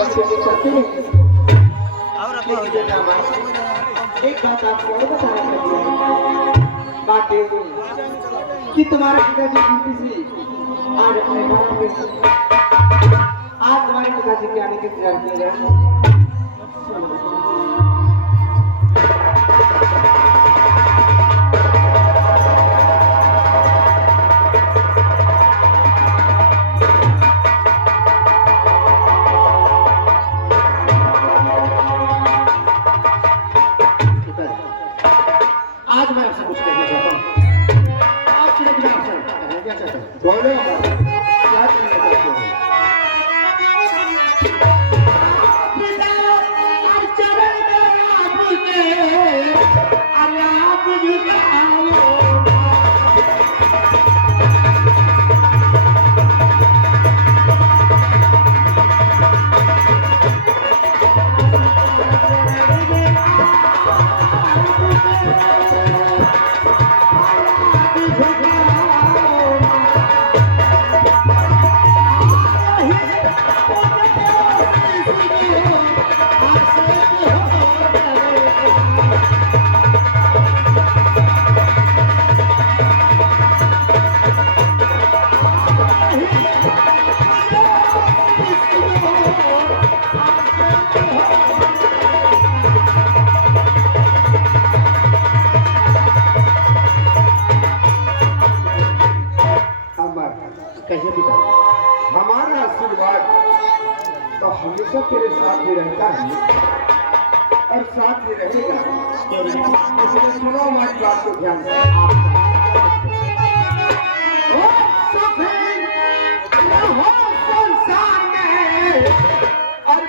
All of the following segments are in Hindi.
बच्चे को चाहते हैं और अब हो जाना। एक बात आपको और बताना चाहिए बात ये कि तुम्हारे पिताजी ड्यूटी से आज अपने घर में आज तुम्हारे पिताजी के आने के इंतजार किए गए। आज मैं आपसे कुछ कहना चाहता हूँ। आपसे एक आपसे क्या चाहते हैं? बोलो क्या कहना चाहते हो? पिता अब चरण में आपके अल्लाह बुझाओ। कहिए पिता, हमारा आशीर्वाद तो हमेशा तेरे साथ ही रहता है और साथ ही रहेगा। इसलिए सुनो हमारी बात को ध्यान से। संसार में और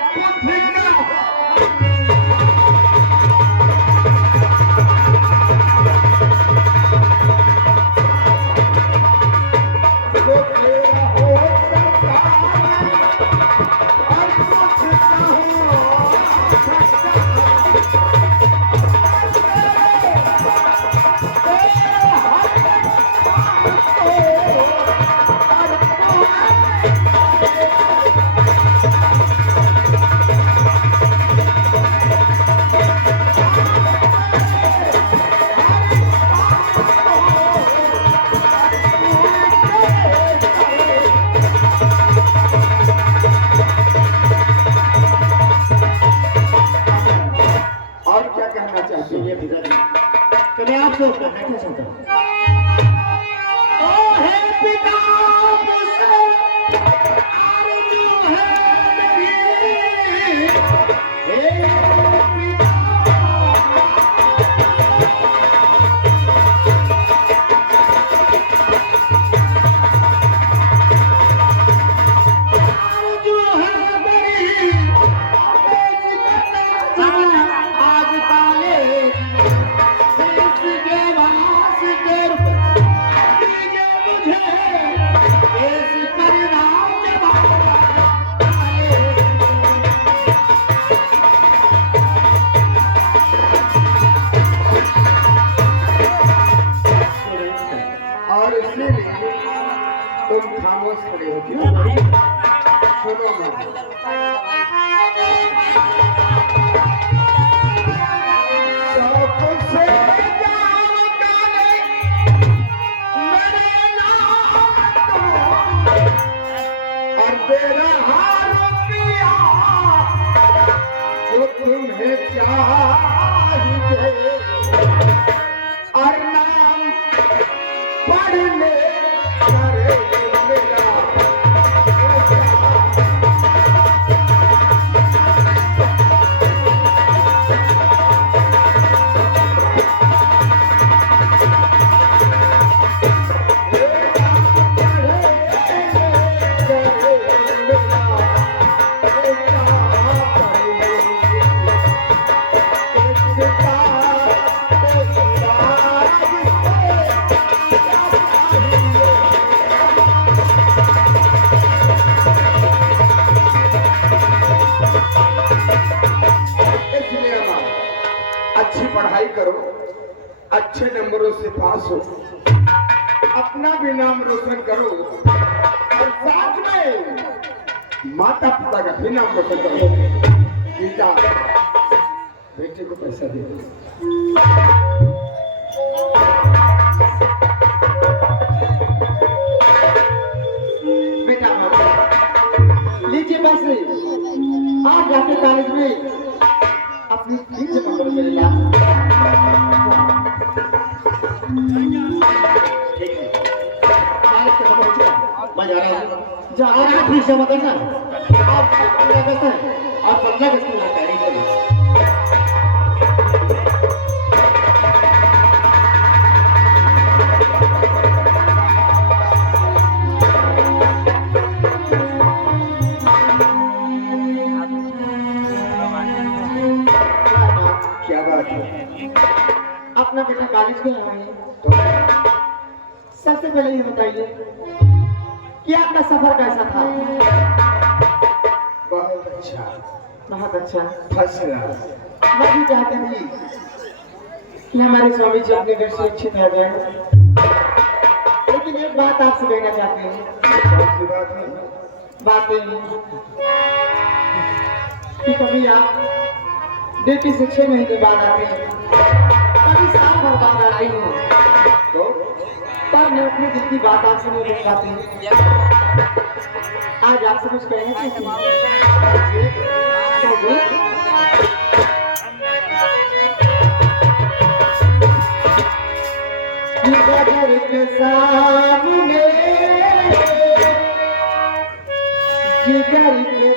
मैं आपसे कहना चाहता हूँ। ओ हे पिता मुझसे आरज़ू है मेरी। तुम खामोश खड़े हो क्यों? सुनो जो तुम्हें चाहिए और नाम पढ़ने अच्छी पढ़ाई करो, अच्छे नंबरों से पास हो, अपना भी नाम रोशन करो और साथ में माता पिता का भी नाम रोशन करो। गीता बेटे को पैसा दे दो। बेटा लीजिए पैसे, आप जाके कॉलेज में अपनी फीस जमा कर चलेगा। ठीक है, कॉलेज के समय पहुंचेगा, मैं जा रहा हूँ। जा और आप फीस जमा करना। आप 15 अगस्त है और 15 अगस्त को यहाँ तैयारी करें। क्या बात है? अपना बेटा कॉलेज गया है, तो सबसे पहले ये बताइए कि आपका सफर कैसा था? बहुत अच्छा, बहुत अच्छा। First class. मैं भी चाहता हूँ कि हमारे स्वामी जी अपने घर से इच्छित हो गए, लेकिन एक बात आपसे कहना चाहते हैं। कौन सी बात है? बात ये कि कभी आप ड्यूटी से 6 महीने बाद आते हैं, कभी साल भर बाद आई हूँ, तो पर मैं अपने दिल की बात आपसे नहीं कह पाती। आज आपसे कुछ कहना चाहती हूँ। जिगर के सामने, जिगर के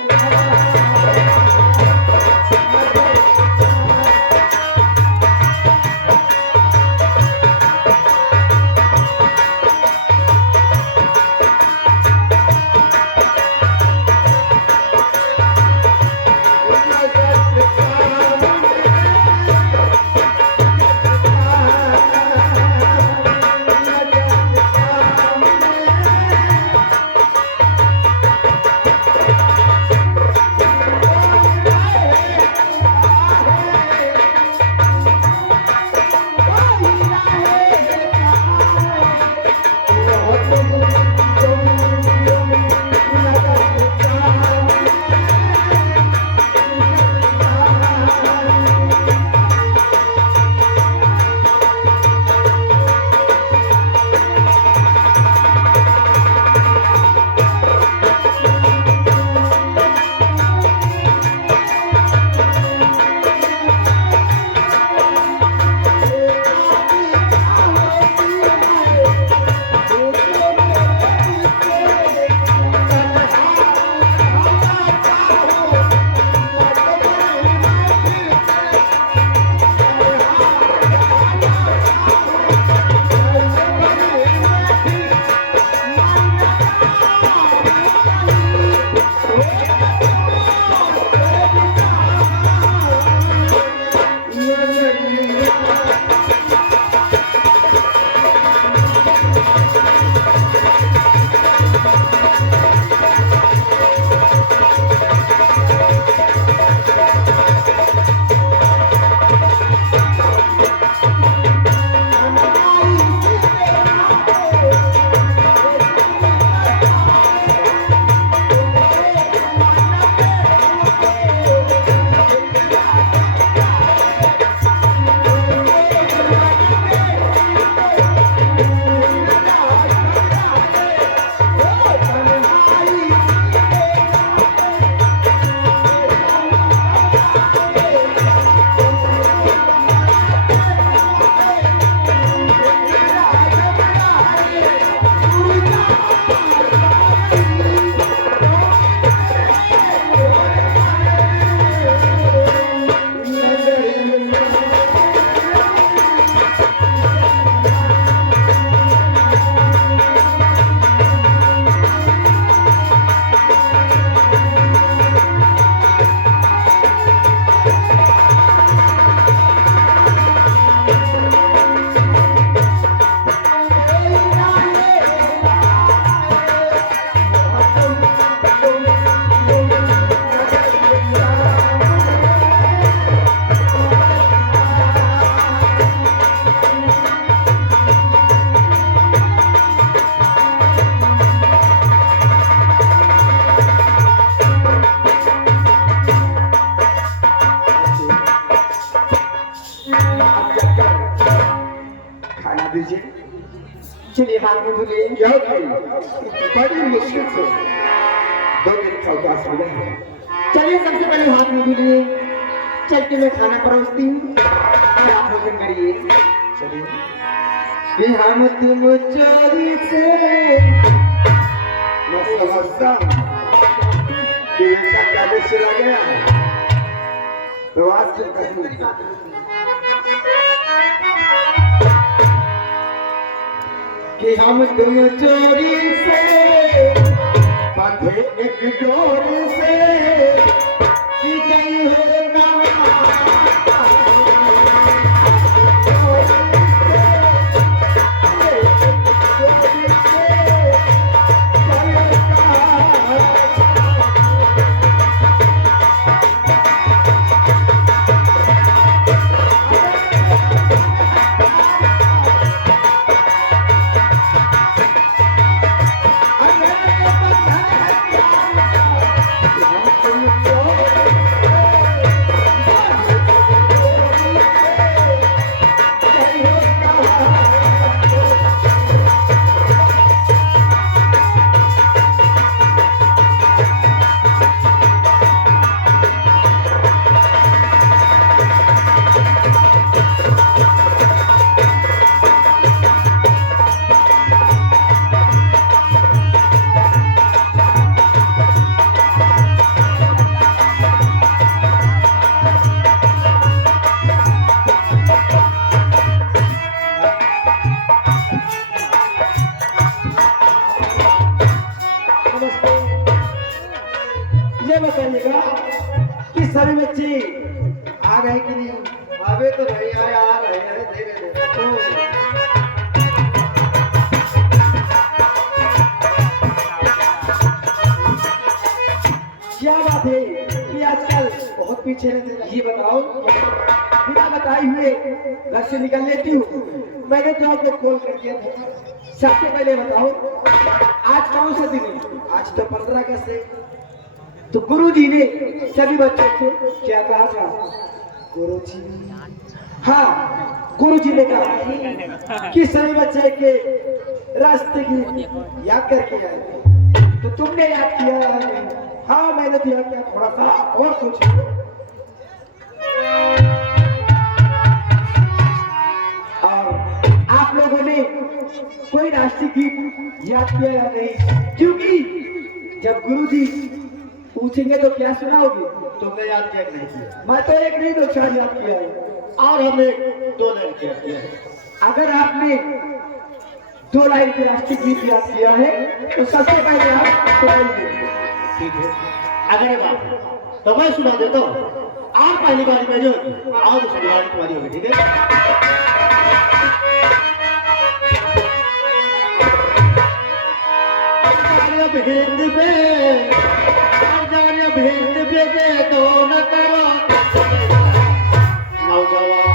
चलिए हाथ में धुलिए। क्या भाई बड़ी मुश्किल से 2 दिन का उपवास मिला है। चलिए सबसे पहले हाथ में धुलिए, चल के मैं खाना परोसती हूँ और आप भोजन करिए। चलिए कि हम तुम चोरी से मैं समझता हूँ कि इसका पहले चला गया है तो आज से कहीं कि हम तुम चोरी से बांधे एक डोर से कि गई हो ना ये बताइएगा कि सभी बच्चे आ गए कि नहीं? अबे तो भाई आए आ रहे हैं धीरे धीरे। क्या बात है कि आजकल बहुत पीछे रहते हैं? ये बताओ, बिना बताए हुए घर से निकल लेती हूँ। मैंने तो आपको कॉल कर दिया था। सबसे पहले बताओ आज कौन सा दिन है? आज तो 15 अगस्त है। तो गुरुजी ने सभी बच्चों से क्या कहा था? गुरुजी, हाँ गुरुजी ने कहा कि सभी बच्चे के रास्ते की याद करके आए। तो तुमने याद किया या नहीं? हाँ मैंने तो याद किया थोड़ा सा और कुछ। और आप लोगों ने कोई राष्ट्रीय गीत याद किया या नहीं? क्योंकि जब गुरुजी पूछेंगे तो क्या सुनाओगे? तुमने याद किया कि नहीं किया? मैं तो एक नहीं दो चार याद किया है। और हमने 2 लाइन किया है। अगर आपने 2 लाइन के राष्ट्रीय गीत याद किया है तो सबसे पहले आप सुनाइए। ठीक है, अगली बात तो मैं सुना देता हूँ। आप पहली बारी में जो आज सुनाने तुम्हारी होगी, ठीक है? हिंद पे हिंद पे तो न करो नौजवान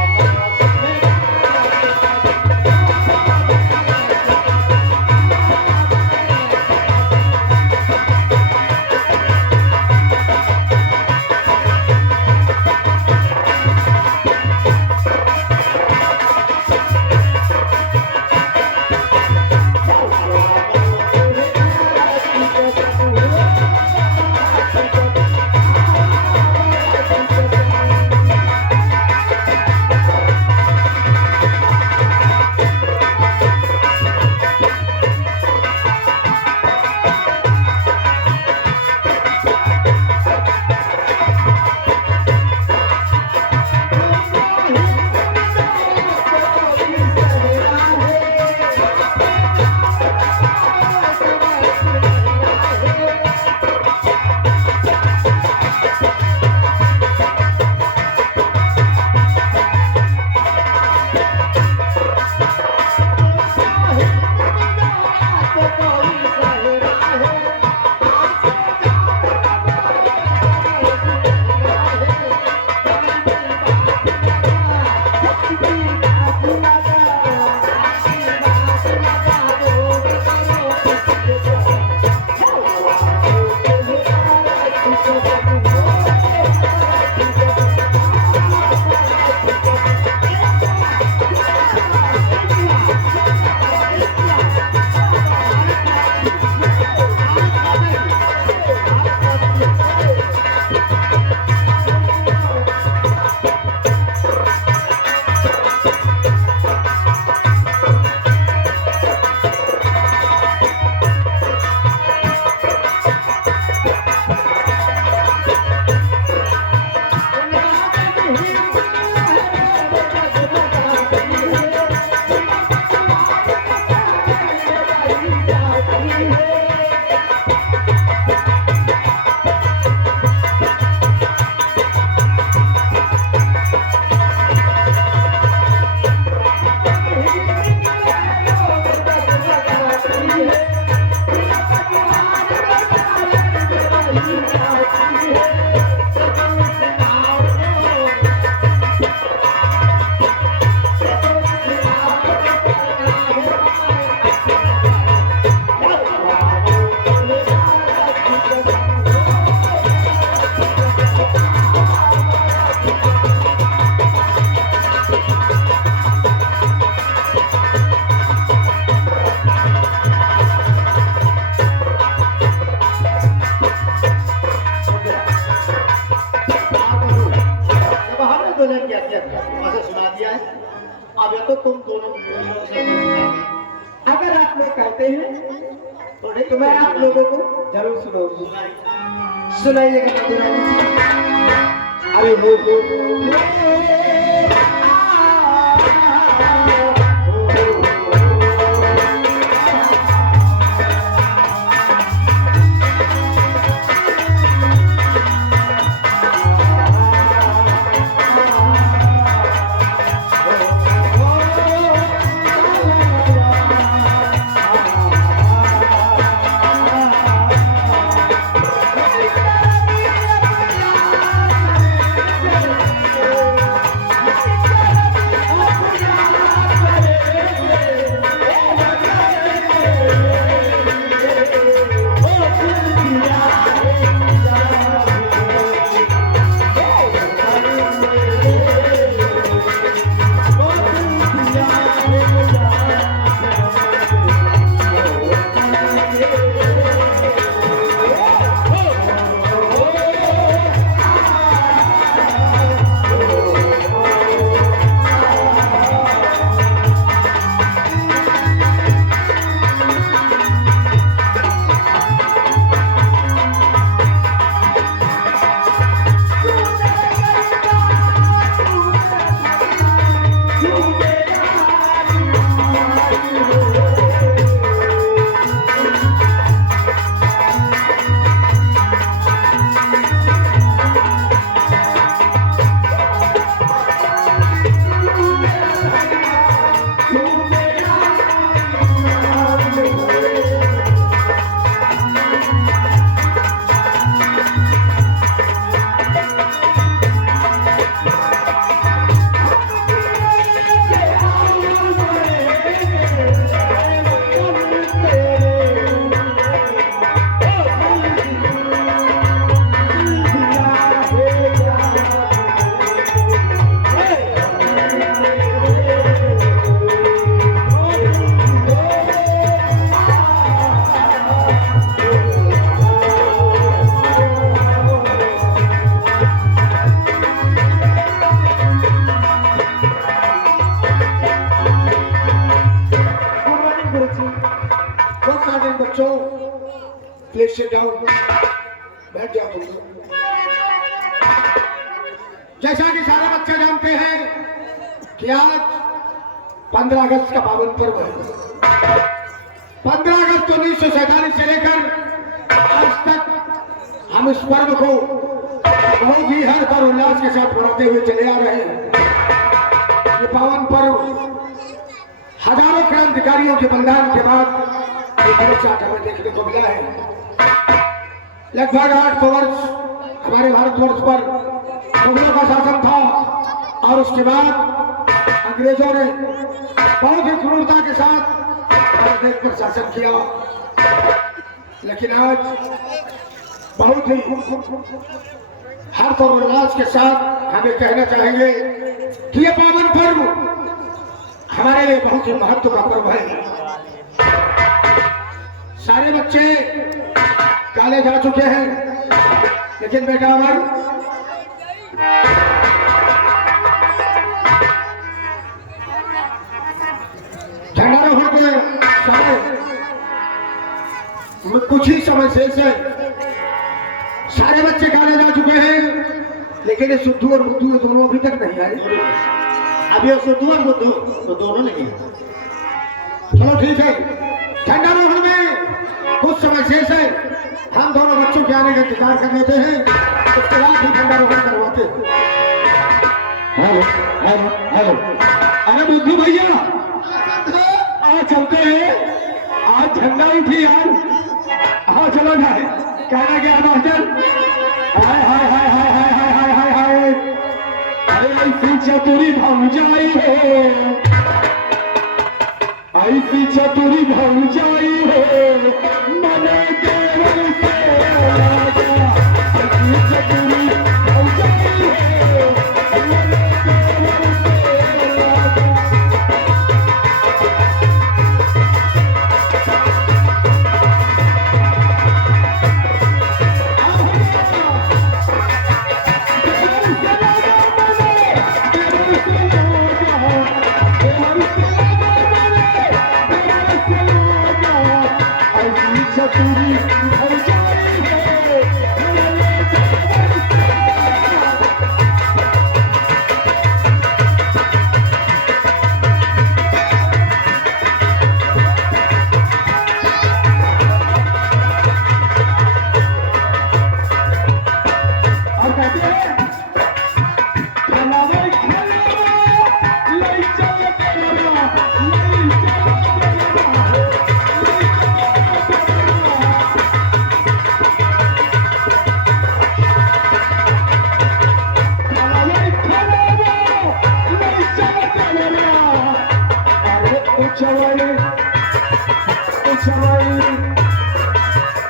अब हमने दोनों क्या किया ऐसा सुना दिया है। अब या तो तुम दोनों अगर आप लोग कहते हैं तो नहीं तो मैं आप लोगों को जरूर सुनाइएगा मधुरानी जी। अरे बच्चों प्लीज सिट डाउन, बैठ जाओ तुम। जैसा कि सारे बच्चे जानते हैं कि आज 15 अगस्त का पावन पर्व है। 15 अगस्त 1947 से लेकर आज तक हम इस पर्व को बहुत ही हर्ष और उल्लास के साथ मनाते हुए चले आ रहे हैं। ये पावन पर्व हजारों क्रांतिकारियों के बलिदान के बाद एक साथ हमें देखने को मिला है। लगभग 800 वर्ष हमारे भारतवर्ष पर मुगलों का शासन था और उसके बाद अंग्रेजों ने बहुत ही क्रूरता के साथ भारत देश पर शासन किया। लेकिन आज बहुत ही हर्ष और उल्लास के साथ हमें कहना चाहेंगे कि ये पावन पर्व हमारे लिए बहुत ही महत्व का पर्व है। सारे बच्चे काले जा चुके हैं, लेकिन बेटा अमर झंडारोहण के सारे कुछ ही समय शेष है। सारे बच्चे काले जा चुके हैं, लेकिन ये सुद्धू और बुद्धू दोनों अभी तक नहीं आए। अभी सुद्धू और बुद्धू तो दोनों नहीं। चलो ठीक है, झंडारोहण में कुछ समय शेष है। हम दोनों बच्चों के आने का इंतजार कर लेते हैं, उसके बाद ही झंडारोहण करवाते हैं। हेलो हेलो हेलो, अरे बुद्धू भैया आज चलते हैं, आज झंडा उठी यार। हाँ चलो जाए, कहना क्या मास्टर हाय हाय हाय हाय हाय हाय हाय हाय हाय अरे ऐसी चतुरी भौजाई है, ऐसी चतुरी भौजाई है, मने देवर से राजा। ऐसी चतुरी भौजाई है, मने देवर से राजा। चतुरी भौजाई है, मने देवर से राजा। और कहती है खलावे खलावे लई चल तेरा लई खलावे खलावे लई चल तेरा अरे उछवाई उछवाई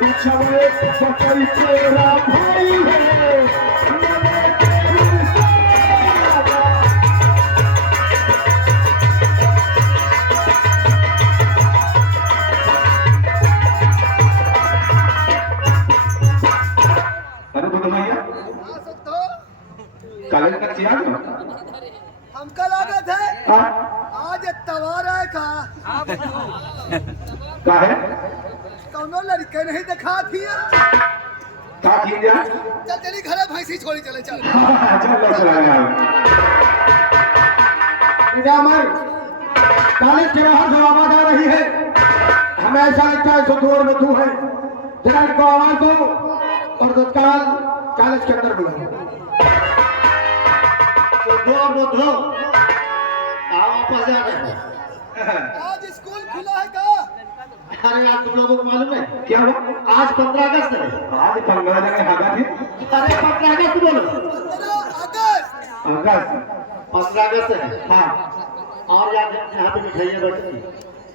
उछवाई पकड़ तेरा भाई है, मने देवर से राजा। अरे तो भैया कॉलेज का चिया हमका लागत है हाँ आज तवार है का का है कौनो लड़के नहीं दिखा थी का की जा चल तेरी घर भैंसी छोड़ी चले चल चल चला यार अमर कॉलेज के बाहर से आवाज आ रही है, हमें ऐसा लगता है सुदूर में तू है, जरा इनको आवाज दो और तत्काल कॉलेज के अंदर बुलाओ। तो दो आओ वापस जा रहे। आज स्कूल खुला है का अरे यार तुम लोगों को मालूम है क्या हुआ आज 15 अगस्त है। आज 15 जगह भागा थी अरे 15 अगस्त बोलो 15 अगस्त अगस्त 15 अगस्त है। हाँ और याद है यहाँ पे मिठाइयाँ बटती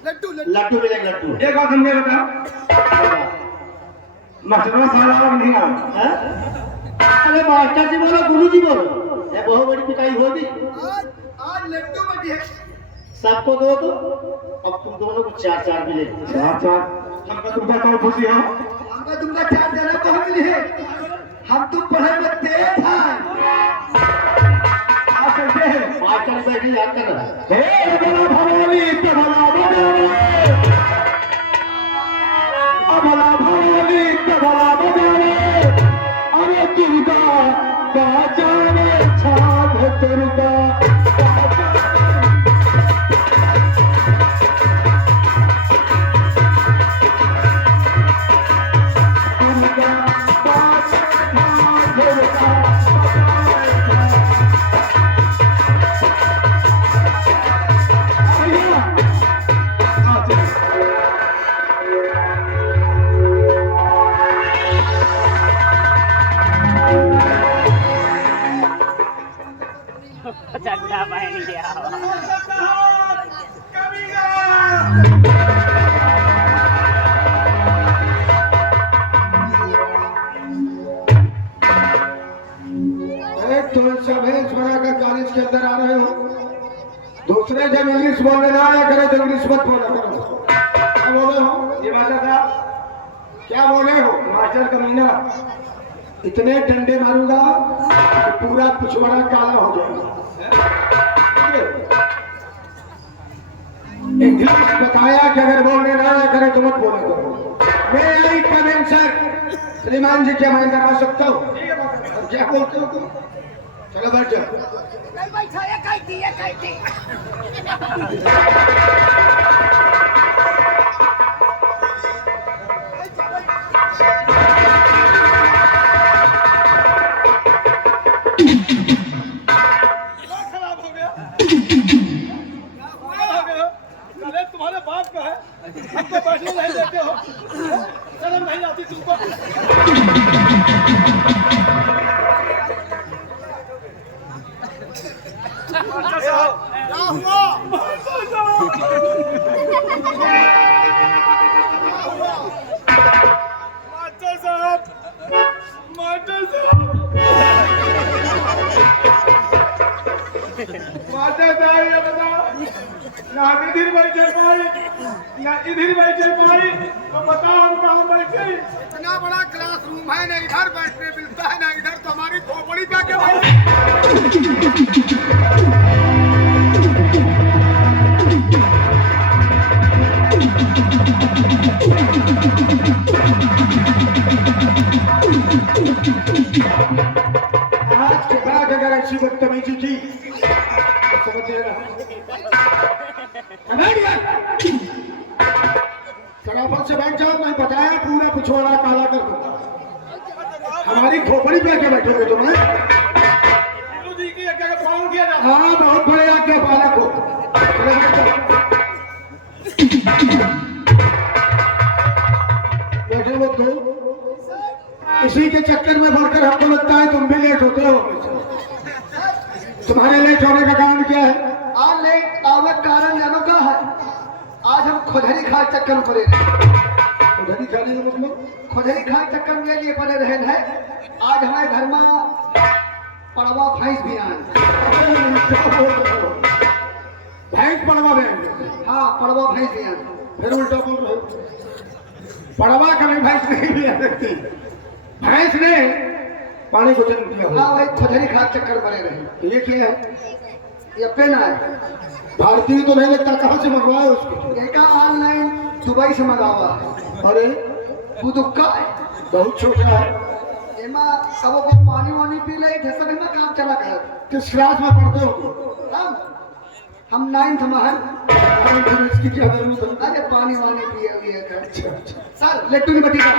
लड्डू लड्डू लड्डू मिलेंगे लड्डू। एक बात हमने बताओ मास्टर साहब नहीं आया हैं? अरे मास्टर जी बोलो गुरु जी बोलो, ये बहुत बड़ी पिटाई होगी। आज आज लड्डू बटी है सबको दो तो अब तुम दोनों को 4-4 मिलेगी। अच्छा हमको तुमका तो खुशी है हमका तुमका 4 जना को मिली है, हम तुम पढ़े में तेज हैं। आप कहते हैं मास्टर बैठी याद कर रहा है। हे बला भवानी कबला बजावे अबला भवानी कबला बजावे अरे दुर्गा बाजावे छाप दुर्गा चंदा बहन गया एक तो सब है बना कर कॉलेज के अंदर आ रहे हो, दूसरे जब इंग्लिश बोलने ना आया करे तो इंग्लिश मत बोला करो। क्या बोले हो ये मास्टर साहब क्या बोले हो मास्टर कमीना, इतने डंडे मारूंगा कि पूरा पिछवाड़ा काला हो जाएगा। इंग्लिश बताया कि अगर बोलने ना आया करे तो मत बोला करो। मैं आई कमिंग सर, श्रीमान जी क्या मैं करवा सकता हूँ? और क्या बोलते हो तुम? चलो बैठ जाओ। नहीं बैठा ये कहती ये कहती खराब हो गया कॉलेज तुम्हारे बाप का है, हमको बैठने नहीं देते हो, शर्म नहीं आती तुमको। मास्टर साहब ये बता ना इधर बैठे पाई ना इधर बैठे पाई तो बताओ हम कहाँ बैठे। इतना बड़ा क्लासरूम है, ना इधर बैठने मिलता है ना इधर, तो हमारी खोपड़ी पे आके बैठे। आज के बाद अगर ऐसी बदतमीजी की तो समझ लेना सराफत से बैठ जाओ, मैं बताया पूरा पिछवाड़ा काला कर दूंगा। हमारी खोपड़ी पे आके बैठोगे तुम्हें। गुरुजी की आज्ञा का पालन किया जाए। हाँ, बहुत बड़े आज्ञा पालक हो। चलो बैठ जाओ। बैठे लोग तो इसी के चक्कर में बढ़कर हमको लगता है तुम भी लेट होते हो। तुम्हारे लेट होने का कारण क्या है? आज लेट आने का कारण अनोखा है। आज हम खुदरी खा चक्कर में पड़े उधरी खाने का मतलब खुदरी खा चक्कर में ये लिए पड़े रहे हैं। आज हमारे घर में पड़वा भैंस भी आए। भैंस पड़वा में? हाँ, पड़वा भैंस भी आए। फिर उल्टा बोल रहे हो। पड़वा कभी भैंस नहीं भी आ सकती। भैंस ने पानी को जन्म दिया। हाँ, वही खुदरी खा चक्कर पड़े रहे। ये क्या है? ये पेन है। भारतीय तो नहीं लगता, कहाँ से मंगवाया उसको? एक ऑनलाइन दुबई से मंगावा। अरे बुदुक्का है, बहुत छोटा है। एमा अब वो पानी वानी पी ले थे, सब में काम चला कर। किस क्लास में पढ़ते हो? हम 9th में हैं। इसकी क्या जरूरत है? अरे पानी वानी पिए कर। अच्छा अच्छा, सर लट्टू की बटी का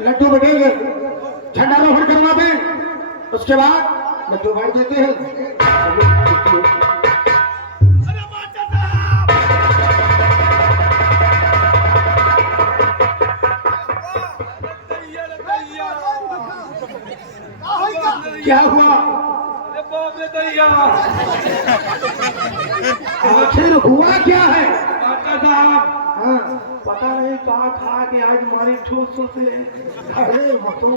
लड्डू बटेंगे, झंडारोहण करवा दें, उसके बाद लड्डू बांट देते हैं। अरे मास्टर साहब क्या हुआ? अरे बाप रे दैया। आखिर हुआ क्या है? मास्टर साहब हाँ, पता नहीं कहाँ खा के आज हमारी ठोस से। अरे वो तो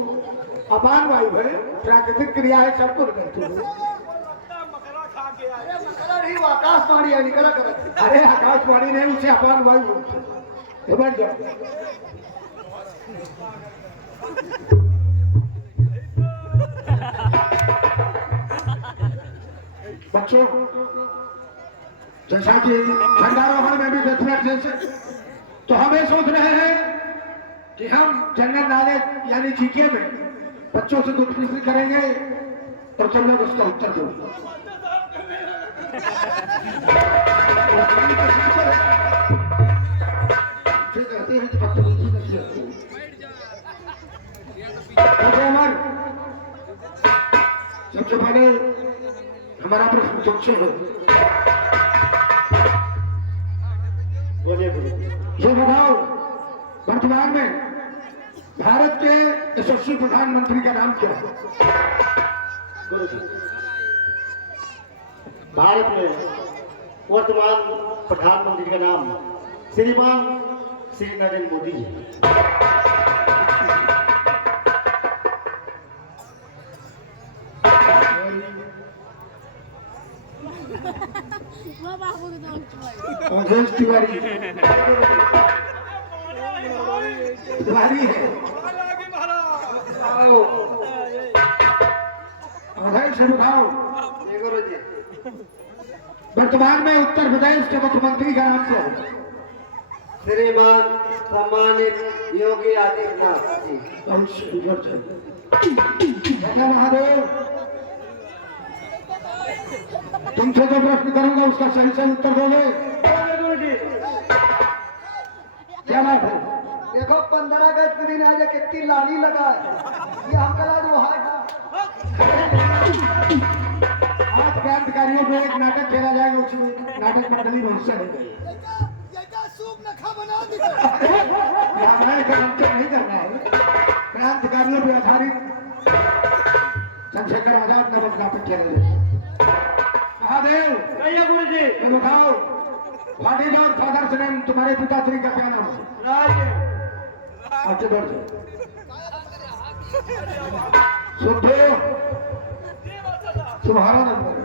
अपान वायु है, प्राकृतिक क्रिया है, सबको करती है। मकरा खा के आए। करा नहीं, वो आकाशवाणी है, निकला कर। अरे आकाशवाणी नहीं, उसे अपान वायु बोलते हैं। तो बैठ जाओ। बच्चों, जैसा कि झंडारोहण में भी डेफिनेट जैसे, तो हम ये सोच रहे हैं कि हम जनरल नॉलेज यानी जीके में बच्चों से कुछ प्रश्न करेंगे और तुम लोग उसका उत्तर दो। फिर कहते हैं कि बदतमीजी नहीं होती। अमर, सबसे पहले हमारा प्रश्न तुमसे है। बोलिए बोलिए। ये बताओ, वर्तमान में भारत के यशस्वी प्रधानमंत्री का नाम क्या है? भारत में वर्तमान प्रधानमंत्री का नाम श्रीमान श्री नरेंद्र मोदी जी। अवधेश तिवारी तिवारी है। आओ, अवधेश से बताओ, वर्तमान में उत्तर प्रदेश के मुख्यमंत्री का नाम क्या है? श्रीमान सम्मानित योगी आदित्यनाथ जी। महादेव, तुमसे जो प्रश्न करूंगा उसका सही से उत्तर दोगे। क्या बात है? देखो 15 अगस्त के दिन आज कितनी लाली लगा है। ये हम कल आज वहाँ आज क्रांतिकारियों में एक नाटक खेला जाएगा, उसमें नाटक मंडली में हिस्सा लेंगे। नहीं करना है, क्रांतिकारियों पर आधारित चंद्रशेखर आजाद नामक नाटक खेला जाएगा। महादेव, गुरु जी। ये बताओ, what is your father's name? तुम्हारे पिताश्री का क्या नाम है? राज। आगे बढ़ जाओ। सुधो तुम्हारा नंबर है।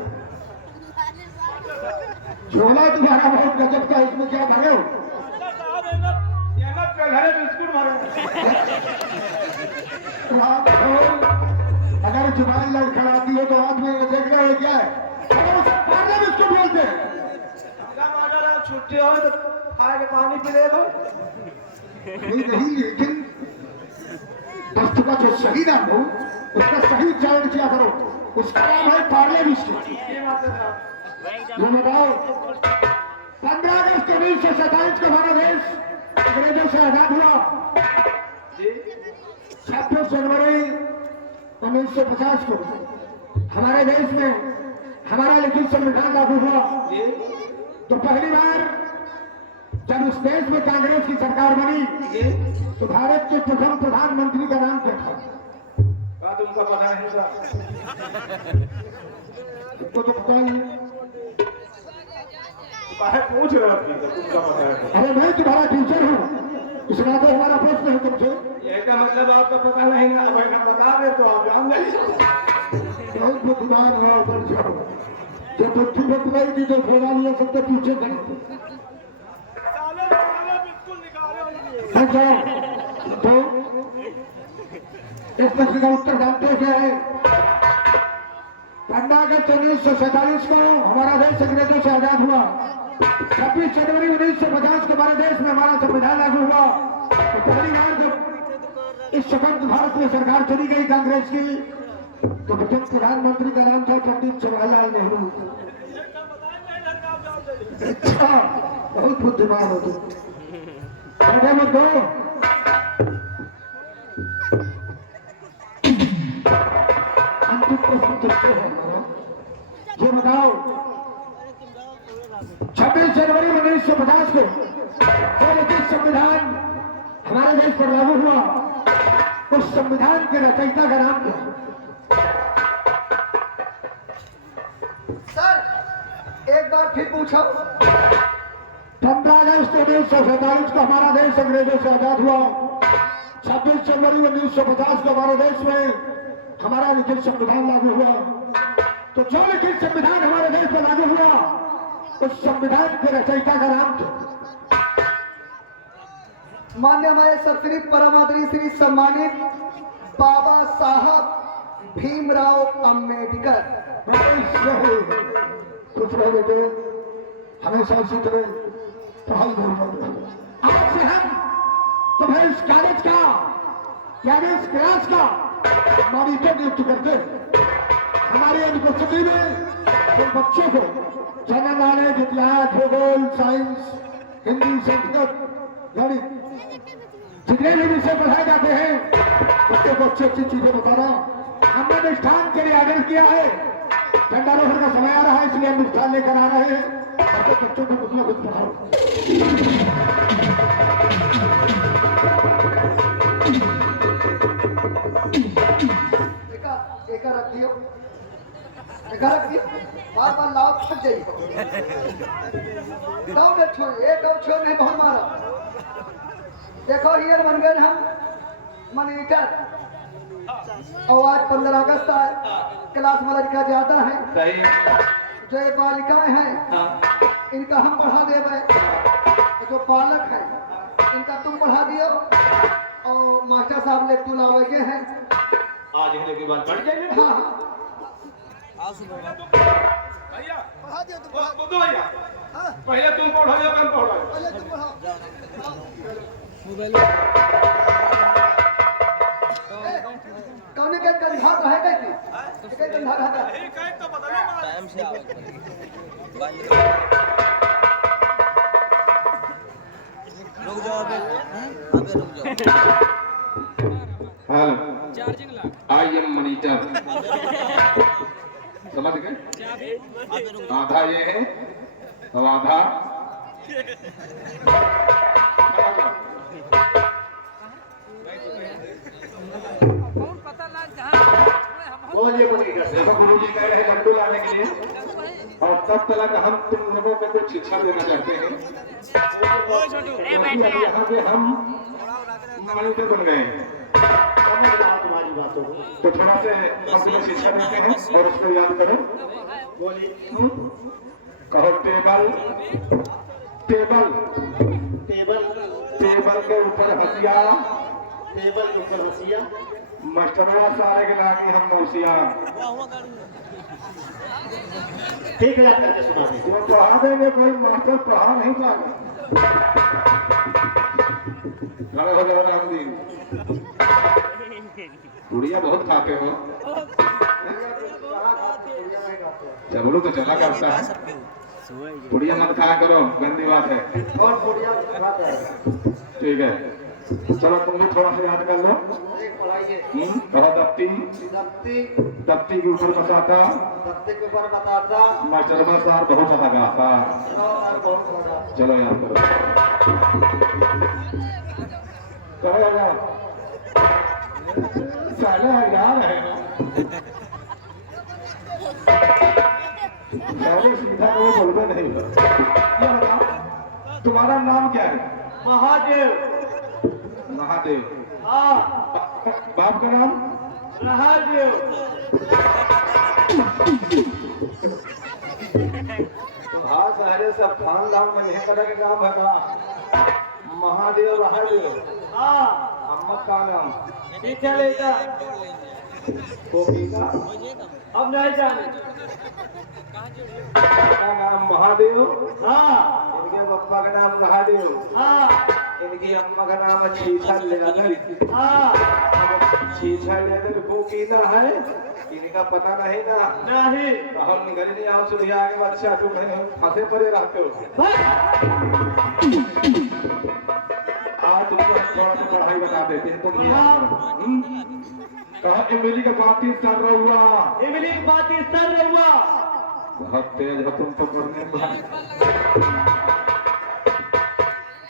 झोला तुम्हारा बहुत गजब का, इसमें क्या भरे हो? बिस्कुट मारो अगर जुबान लड़खड़ाती हो तो हाथ में देख रहे हो क्या है? अगर उसे पार्ले बिस्कुट बोलते हैं। छुट्टी हो तो खा के पानी पी ले लो। नहीं, लेकिन वस्तु का जो सही नाम हो उसका सही उच्चारण किया करो। उसका नाम है पार्ले बिस्कुट। ये बात है साहब। ये बताओ, 15 अगस्त 1947 को हमारा देश अंग्रेजों से आजाद हुआ। 26 जनवरी 1950 को हमारे देश में हमारा लिखित संविधान लागू हुआ। तो पहली बार जब उस देश में कांग्रेस की सरकार बनी तो भारत के प्रथम प्रधानमंत्री का नाम क्या था? तुमको पता नहीं था? तुमको तो पता ही है। पूछ रहे हो तुमको पता है? अरे मैं तुम्हारा टीचर हूँ, इस नाते हमारा प्रश्न है तुमसे। ये का मतलब आपको पता नहीं ना, भाई ना बता दे तो आप जान गए। बहुत बुद्धिमान हो, ऊपर जाओ। जब बुद्धि बत रही थी तो घोड़ा लिया सबके पीछे गए। तो इस प्रश्न का उत्तर जानते हो क्या है? 15 अगस्त 1947 को हमारा देश अंग्रेजों से आजाद हुआ। 26 जनवरी 1950 को हमारे देश में हमारा संविधान लागू हुआ। तो पहली बार जब इस स्वतंत्र भारत में सरकार चली गई कांग्रेस की तो प्रथम प्रधानमंत्री का नाम था पंडित जवाहरलाल नेहरू। अच्छा, बहुत बुद्धिमान हो तुम। मत दो। अंतिम प्रश्न तुझसे है। ये बताओ, 26 जनवरी 1950 को जो लिखित संविधान हमारे देश पर लागू हुआ उस संविधान के रचयिता का नाम क्या? सर एक बार फिर पूछो। 15 अगस्त 1947 को हमारा देश अंग्रेजों से आजाद हुआ। 26 जनवरी 1950 को हमारे देश में हमारा लिखित संविधान लागू हुआ। तो जो लिखित संविधान हमारे देश में लागू हुआ उस संविधान के रचयिता का नाम क्या? मान्य हमारे सर परमादरी श्री सम्मानित बाबा साहब भीमराव अम्बेडकर। कुछ रहे बेटे, हमेशा इसी तरह पढ़ाई करो। आज से हम तुम्हें इस कॉलेज का यानी इस क्लास का मॉनिटर नियुक्त करते हैं। हमारी अनुपस्थिति में इन बच्चों को जनरल नॉलेज, इतिहास, भूगोल, साइंस, हिंदी, संस्कृत, गणित जितने भी विषय पढ़ाए जाते हैं बच्चों को अच्छी अच्छी चीजें बताना। हमने मिष्ठान के लिए आदेश किया है। झंडारोहण का समय आ रहा है इसलिए हम मिष्ठान लेकर आ रहे हैं। बच्चों को कुछ ना कुछ पढ़ाओ। एक रख दियो, बार बार लाभ थक जाइए। एक छोड़ नहीं बहुत मारा। देखो ये बन गए हम मॉनिटर। और आज 15 अगस्त है, क्लास में लड़का ज्यादा है। जो ये बालिकाएं हैं इनका हम पढ़ा देवे। जो बालक है इनका तुम पढ़ा दियो। और मास्टर साहब ने तुलावे के हैं आज हिंदी की बात पढ़ जाएंगे। हाँ भैया पढ़ा दियो तुम। बुद्धू भैया पहले तुम पढ़ो या मैं पढ़ो? पहले तुम पढ़ाओ। कौन के कंधा है कैसे? के कंधा है ठीक है तो बदलो टाइम से आओ। रुक जाओ अबे रुक जाओ। Hello, I am monitor. समझ गए? आधा ये है और आधा बोलिए मॉनिटर से। देखो गुरु जी कह रहे हैं लड्डू लाने के लिए और तब तक हम तुम लोगों को कुछ शिक्षा देना चाहते हैं। क्योंकि यहाँ पे हम मॉनिटर बन गए हैं। समझ रहा तुम्हारी बातों को। तो थोड़ा से हम तुम्हें शिक्षा देते हैं और उसको याद करो। बोलिए। कहो टेबल टेबल टेबल, टेबल के ऊपर हंसिया, टेबल के ऊपर हंसिया, मास्टरवा सारे के लागी हम मौसिया। ठीक है, याद करके सुना दे। वो पढ़ा देंगे, कोई मास्टर पढ़ा नहीं पाएगा। खड़े हो जाओ राम जी। गुड़िया बहुत खाते हो। चबलू तो चला करता है, गुड़िया मत खाया करो, गंदी बात है। और बढ़िया खाता है। ठीक है, चलो तुम भी थोड़ा सा याद कर लो। कहो दफ्ती, दफ्ती, दफ्ती के ऊपर बसाता, दफ्ती के ऊपर बताता, मास्टरवा सार बहुत हगाता। और बहुत बड़ा। चलो याद करो। कहो यार, साले यार है ना, साले सीधा तो बोलबे नहीं। ये बताओ, तुम्हारा नाम क्या है? महादेव। महादेव। हाँ, बाप का नाम? महादेव। हाँ, सारे सब खानदान में नहीं तरह के नाम है ना। महादेव, महादेव। हाँ, अम्मा का नाम ठीक है लेगा। गोपिका अब नहीं जाने का नाम महादेव। हाँ, इनके पापा का नाम महादेव। हाँ, इनकी अम्मा का नाम छीछा लेदर। हाँ, छीछा लेदर गोपीना है, इनका पता नहीं ना। नहीं, तो हम घर नहीं आओ सुधिया आगे बच्चा तुम फंसे पड़े रहते हो। आज तुमको थोड़ा सा पढ़ाई बता देते हैं। तुम कहा इमली का बाती सर रहुआ, इमली की बाती सर रहुआ। बहुत तेज हो तुम तो पढ़ने में।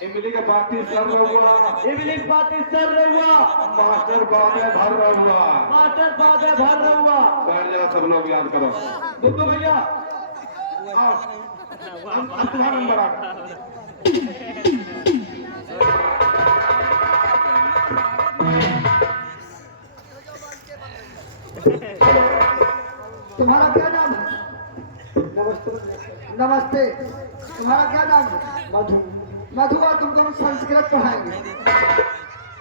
इमली का बाती सर रहुआ, इमली की बाती सर रहुआ। मास्टर बाबे भर रहुआ, मास्टर बाबे भर रहुआ। बैठ जाओ सब लोग, याद करो। दुद्दू भैया आओ, अब तुम्हारा नंबर आ। तुम्हारा क्या नाम है? नमस्ते। तुम्हारा क्या नाम है? मधु। मधु, और तुमको हम संस्कृत पढ़ाएंगे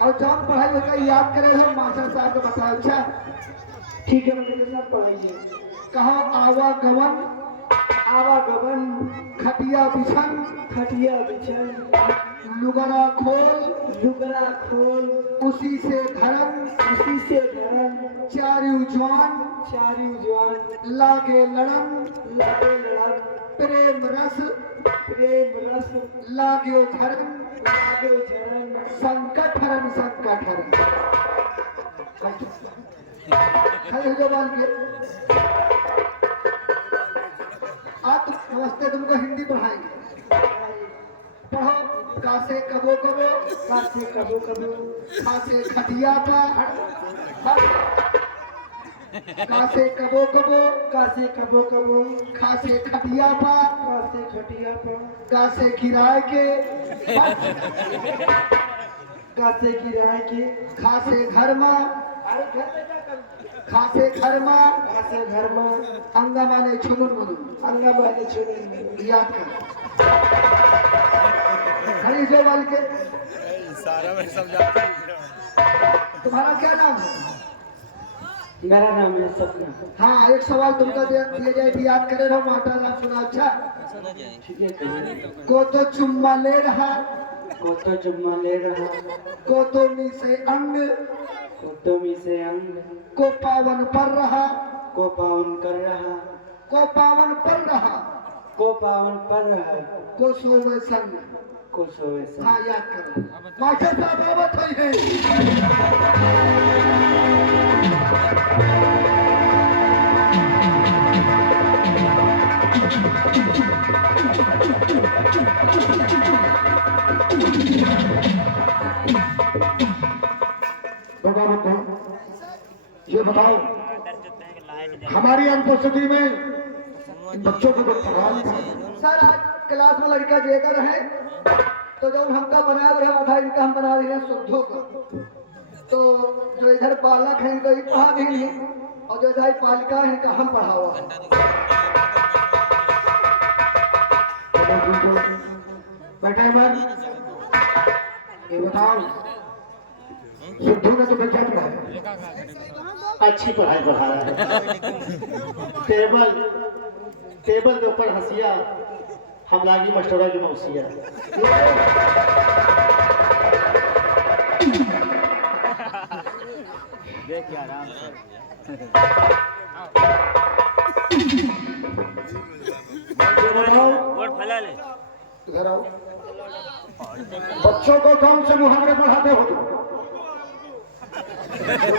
और जब पढ़ाई होगा याद करे हो मास्टर साहब को बताओ। अच्छा ठीक है, मुझे सब पढ़ाइए। कहो आवागमन, आवागमन, खटिया बिछन, खटिया बिछन, लुगरा खोल, लुगरा खोल, उसी से धर्म, उसी से धर्म, चारियू जवान, चारियू जवान, लागे लड़न, लागे लड़न, प्रेम रस, प्रेम रस, लागे धर्म, लागे धर्म, संकट हरण, संकट हरण। खड़े हो जाओ बाल के। आज नमस्ते, तुमको हिंदी पढ़ाएंगे। पढ़ो। कासे कबो कबो, कासे कबो कबो, खासे खटिया पर, कासे कबो कबो, कासे कबो कबो, खासे खटिया पर, कासे खटिया पर, कासे किराए के, कासे किराए के, खासे घर में, खासे घर में, खासे घर में, अंगा माने छुनुन मुनुन, अंगा माने छुनुन मुनुन। याद करो। खड़ी जो वाल के सारा मैं समझाता हूँ। तुम्हारा क्या नाम है? मेरा नाम है सपना। हाँ, एक सवाल तुमको दिए जाए तो याद करे रहो। माता नाम सुना। अच्छा ठीक है, को तो चुम्मा ले रहा, को तो चुम्मा ले रहा, को तो मी से अंग, को तो मी से अंग, को पावन पर रहा, को पावन कर रहा, को पावन पर रहा, को पावन पर रहा, को सोवे संग। को सोवे संग। हाँ, याद करो। मास्टर साहब बाबत हुई है। ये बताओ, हमारी अनुपस्थिति में इन बच्चों को कुछ पढ़ाया था? सर, आज क्लास में लड़का जेकर है, तो जब हमका बना रहे था, इनका हम बना रहे हैं शुद्धों को। तो जो इधर बालक है इनको ही पढ़ा देंगे और जो इधर पालिका है इनका हम पढ़ावा। बेटा इमर, ये बताओ सिद्धू ने तुम्हें क्या पढ़ाया? अच्छी पढ़ाई पढ़ा रहा है। टेबल के ऊपर हंसिया हम लागी मास्टरों की मौसिया। देखिए आराम से वोट फैला ले। इधर आओ। बच्चों को कौन से मुहावरे पढ़ाते हो तुम?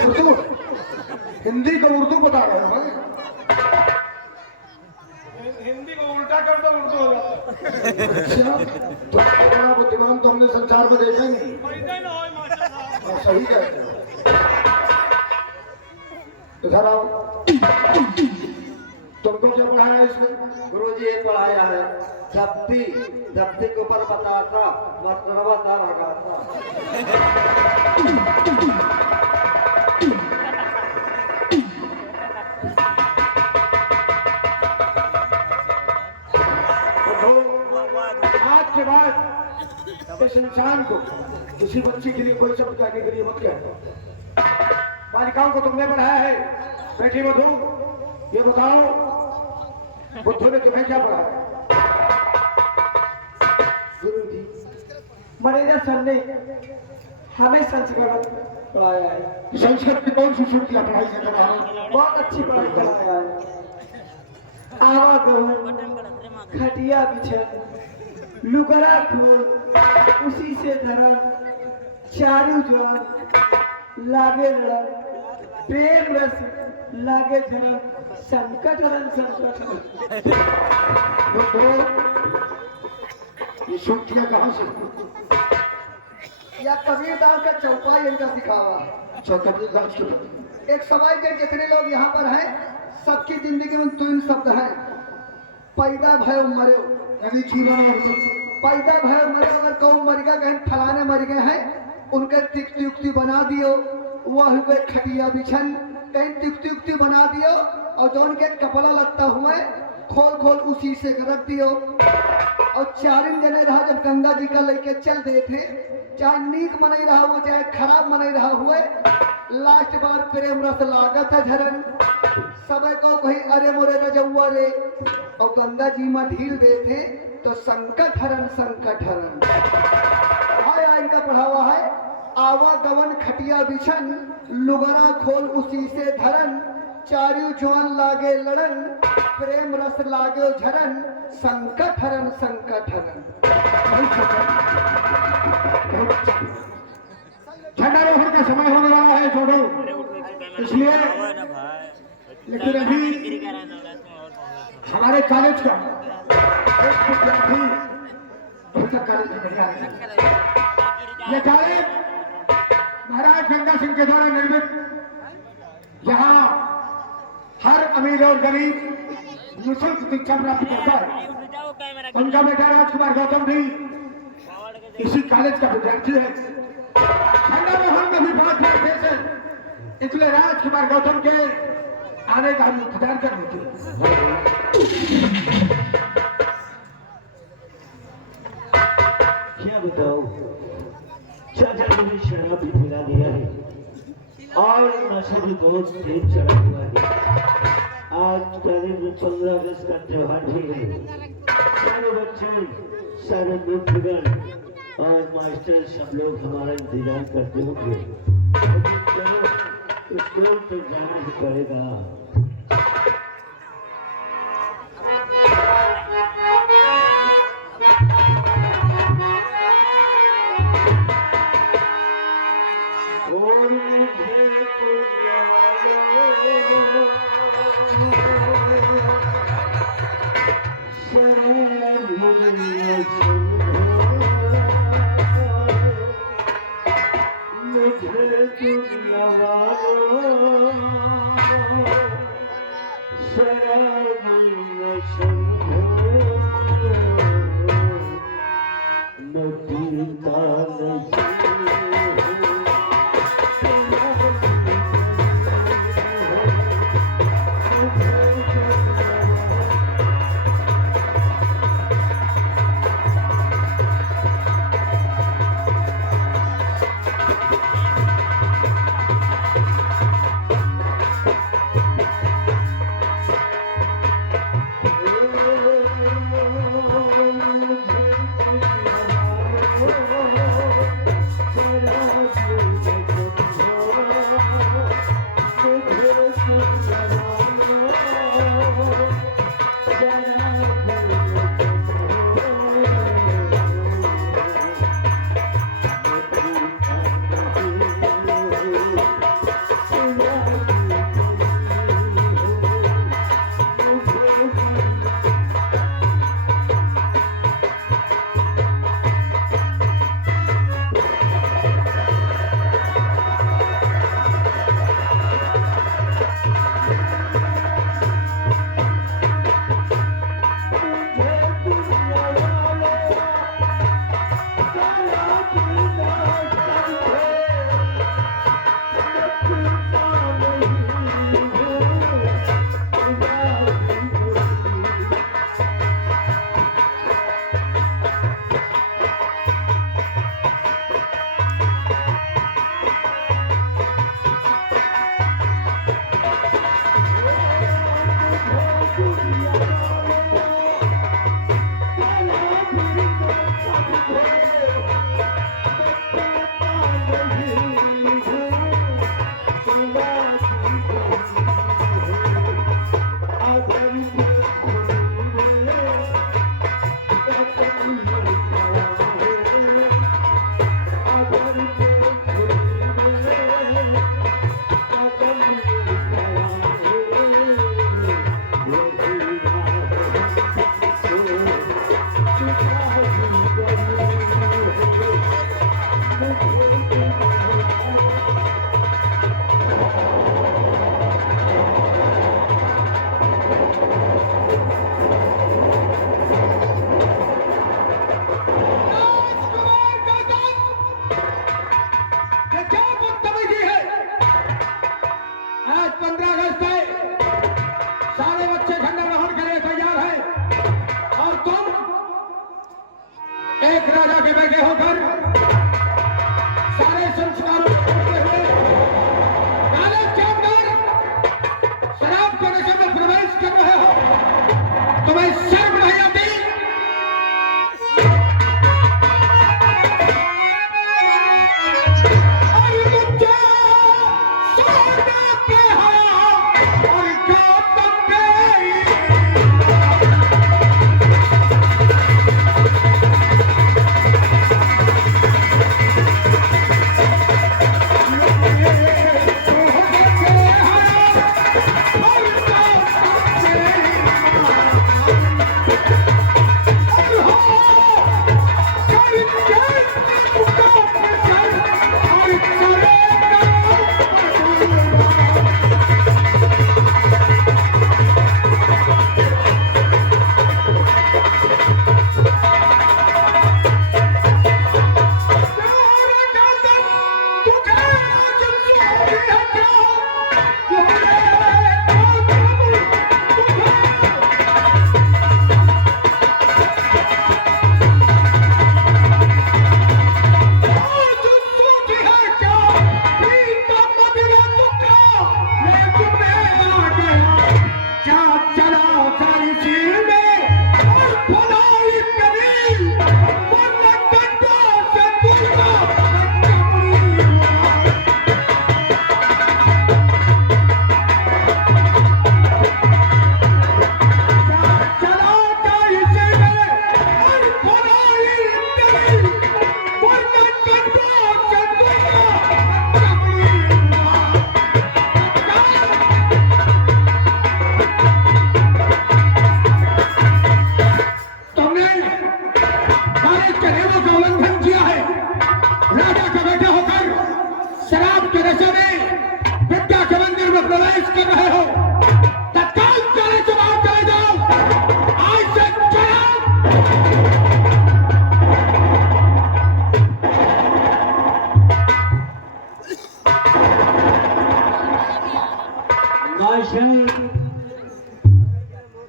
उर्दू, हिंदी को उर्दू बता रहे हो भाई? हिंदी को उल्टा कर दो उर्दू हो जाता अच्छा, तो बड़ा बुद्धिमान तो हमने संसार में देखा ही नहीं। है ना होय मास्टर साहब। हाँ, सही कहते हो। इधर आओ। तुमको क्या पढ़ाया इसमें? गुरुजी ये पढ़ाया है धपती धपती के ऊपर बताता मस्तरा बता रहा था। आज के बाद इस इंसान को किसी बच्ची के लिए कोई शब्द कहने के लिए मत कहना। बालिकाओं को तुमने पढ़ाया है। बेटी मधु, ये बताओ बुद्धू ने तुम्हें क्या पढ़ाया? गुरुजी मनेजा सर ने हमें संस्कृत पढ़ाया है। संस्कृत की कौन सी श्रुतियां पढ़ाई है तुम्हारा? बहुत अच्छी पढ़ाई कराया है। आवागमन खटिया बिछन लुगरा खोल उसी से धरन चारू जवान लागे लड़न प्रेम रस लागे झरन संकट हरन संकट हरन। बुद्धू, ये श्रुतियां कहाँ से? या कबीरदास का चौपाई इनका सिखावा। अच्छा, कबीरदास के एक सवाल के जितने लोग यहाँ पर हैं सबकी जिंदगी में तीन शब्द हैं, पैदा भयो मरो। यानी जीवन और मृत्यु। पैदा भयो मरो, अगर कौन मर गया कहीं फलाने मर गए हैं उनके तिक्ति उक्ति बना दियो, वह हुए खटिया बिछन कहीं तिक्ति उक्ति बना दियो और जो उनके कपड़ा लगता हुए खोल खोल उसी से रख दियो। और चारिन जने रहा जब गंगा जी का लेके चल दे थे, चाहे नीक मनाई रहा हुआ चाहे खराब मनाई रहा हुए, लास्ट बार प्रेम रस लागत है झरन सब को कही अरे मोरे रजौआ रे और गंगा जी में ढील दे थे तो संकट हरन संकट हरन। आया इनका पढ़ावा है आवागमन खटिया बिछन लुगरा खोल उसी से धरन चारियों जवान लागे लड़न प्रेम रस लागे झरन संकट हरन संकट हरन। झंडारोहण का समय होने वाला है छोड़ो, इसलिए लेकिन अभी हमारे कॉलेज का एक विद्यार्थी अभी तक कॉलेज में नहीं आया। ये कॉलेज महाराज गंगा सिंह के द्वारा निर्मित, यहाँ हर अमीर और गरीब निःशुल्क शिक्षा प्राप्त करता है। उनका बेटा राजकुमार गौतम भी इसी कॉलेज का विद्यार्थी है। झंडारोहण में भी बहुत बार देश है, इसलिए राजकुमार गौतम के आने का हम इंतजार कर रहे थे। क्या बताओ, चाचा ने शराब भी पिला दिया है और नशा भी बहुत तेज चढ़ा हुआ है। आज करीब 15 अगस्त का त्योहार भी है। सारे बच्चे सारे मित्रगण और मास्टर सब लोग हमारा इंतजार करते होंगे। चलो स्कूल तो जाना ही पड़ेगा। एक राजा के बेटे होकर सारे संस्कारों को छोड़ते हुए कॉलेज के अंदर शराब के नशे में प्रवेश कर रहे हो, तुम्हें शर्म नहीं आती?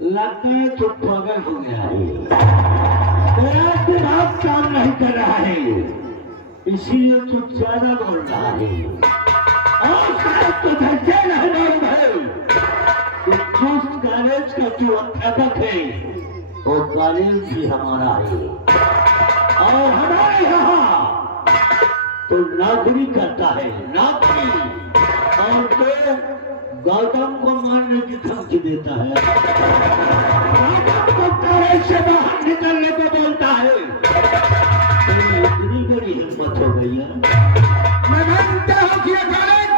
लगता है तो पागल हो गया है, तेरा दिमाग काम नहीं कर रहा है, इसीलिए तू ज्यादा बोल रहा है। और शायद तो घर से नहीं मालूम है कि जिस कॉलेज का जो अध्यापक है वो कॉलेज भी हमारा है, और हमारे यहाँ तो नौकरी करता है, नौकरी, और तो गौतम को मारने की धमकी देता है, गौतम को कॉलेज से बाहर निकलने को बोलता है। तेरी इतनी बड़ी हिम्मत हो गई है। मैं मानता हूं कि यह कॉलेज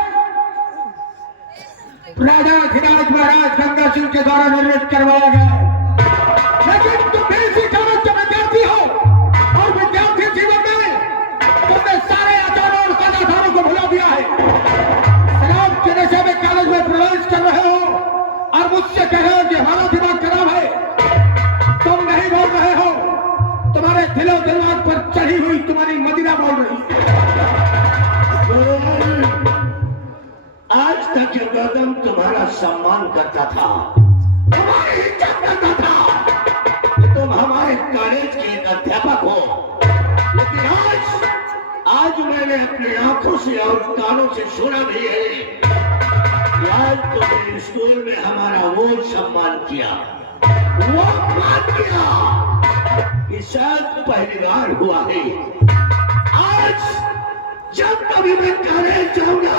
राजा अधिराज महाराज गंगा सिंह के द्वारा निर्मित करवाया गया है, लेकिन तुम भी इसी कॉलेज के विद्यार्थी हो और विद्यार्थी जीवन में तुमने सारे आचार्यों और सदाचारों को भुला दिया है। शराब के नशे में कॉलेज में प्रवेश कर रहे हो और मुझसे कह रहे हो कि हमारा दिमाग खराब है। तुम नहीं बोल रहे हो, तुम्हारे दिलो दिमाग पर चढ़ी हुई तुम्हारी मदिरा बोल रही है। आज तक ये गौतम तुम्हारा सम्मान करता था, तुम्हारी इज्जत करता था कि तुम हमारे कॉलेज के एक अध्यापक हो, लेकिन आज मैंने अपनी आंखों से और कानों से सुना भी है कि आज तुमने स्कूल में हमारा वो सम्मान किया, वो मान किया कि शायद पहली बार हुआ है। आज जब कभी मैं कॉलेज जाऊंगा,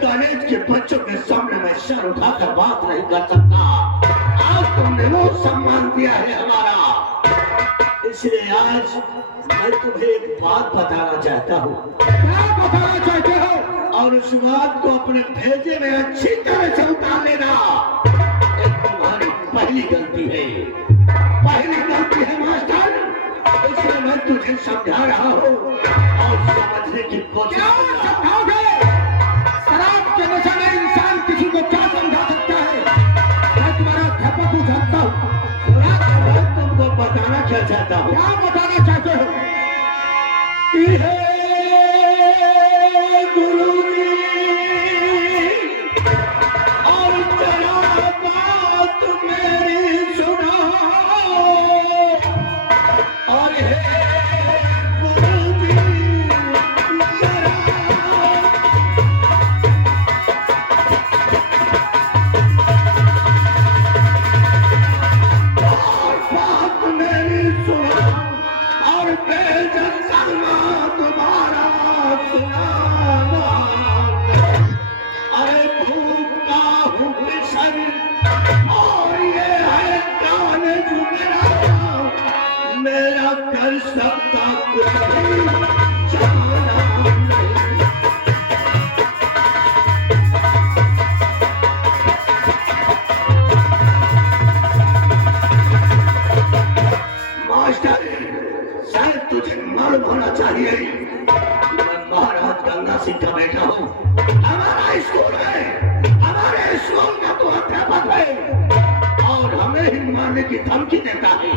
कॉलेज के बच्चों के सामने मैं सर उठाकर बात नहीं कर सकता। आज तुमने वो सम्मान दिया है हमारा, इसलिए आज मैं तुम्हें एक बात बताना चाहता हूँ। क्या बताना चाहते हो? और उस बात को अपने भेजे में अच्छी तरह से उतार लेना। ये तुम्हारी पहली गलती है, पहली गलती है मास्टर, इसलिए मैं तुझे समझा रहा हूँ और समझने की कोशिश क्या कर रहा हूँ। समझाओगे? शराब के नशे में इंसान किसी को क्या समझा सकता है? मैं तुम्हारा अध्यापक हूँ, जानता हूँ। मैं तुमको बताना क्या चाहता हूँ। क्या बताना चाहते हो? कि हे गुरुजी, और जरा बात मेरी सुनो, और हे गुरुजी जरा बात मेरी सुनो, और बेइज्जत करना तुम्हारा सुनाना। अरे भूखा हूँ किशन, और ये है कॉलेज मेरा कर सकता कुछ भी जाना नहीं। मास्टर, शायद तुझे मालूम होना चाहिए कि मैं महाराज गंगा सिंह का बेटा हूँ। हमारा स्कूल है, हमारे स्कूल का तो अध्यापक है और हमें ही मारने की धमकी देता है।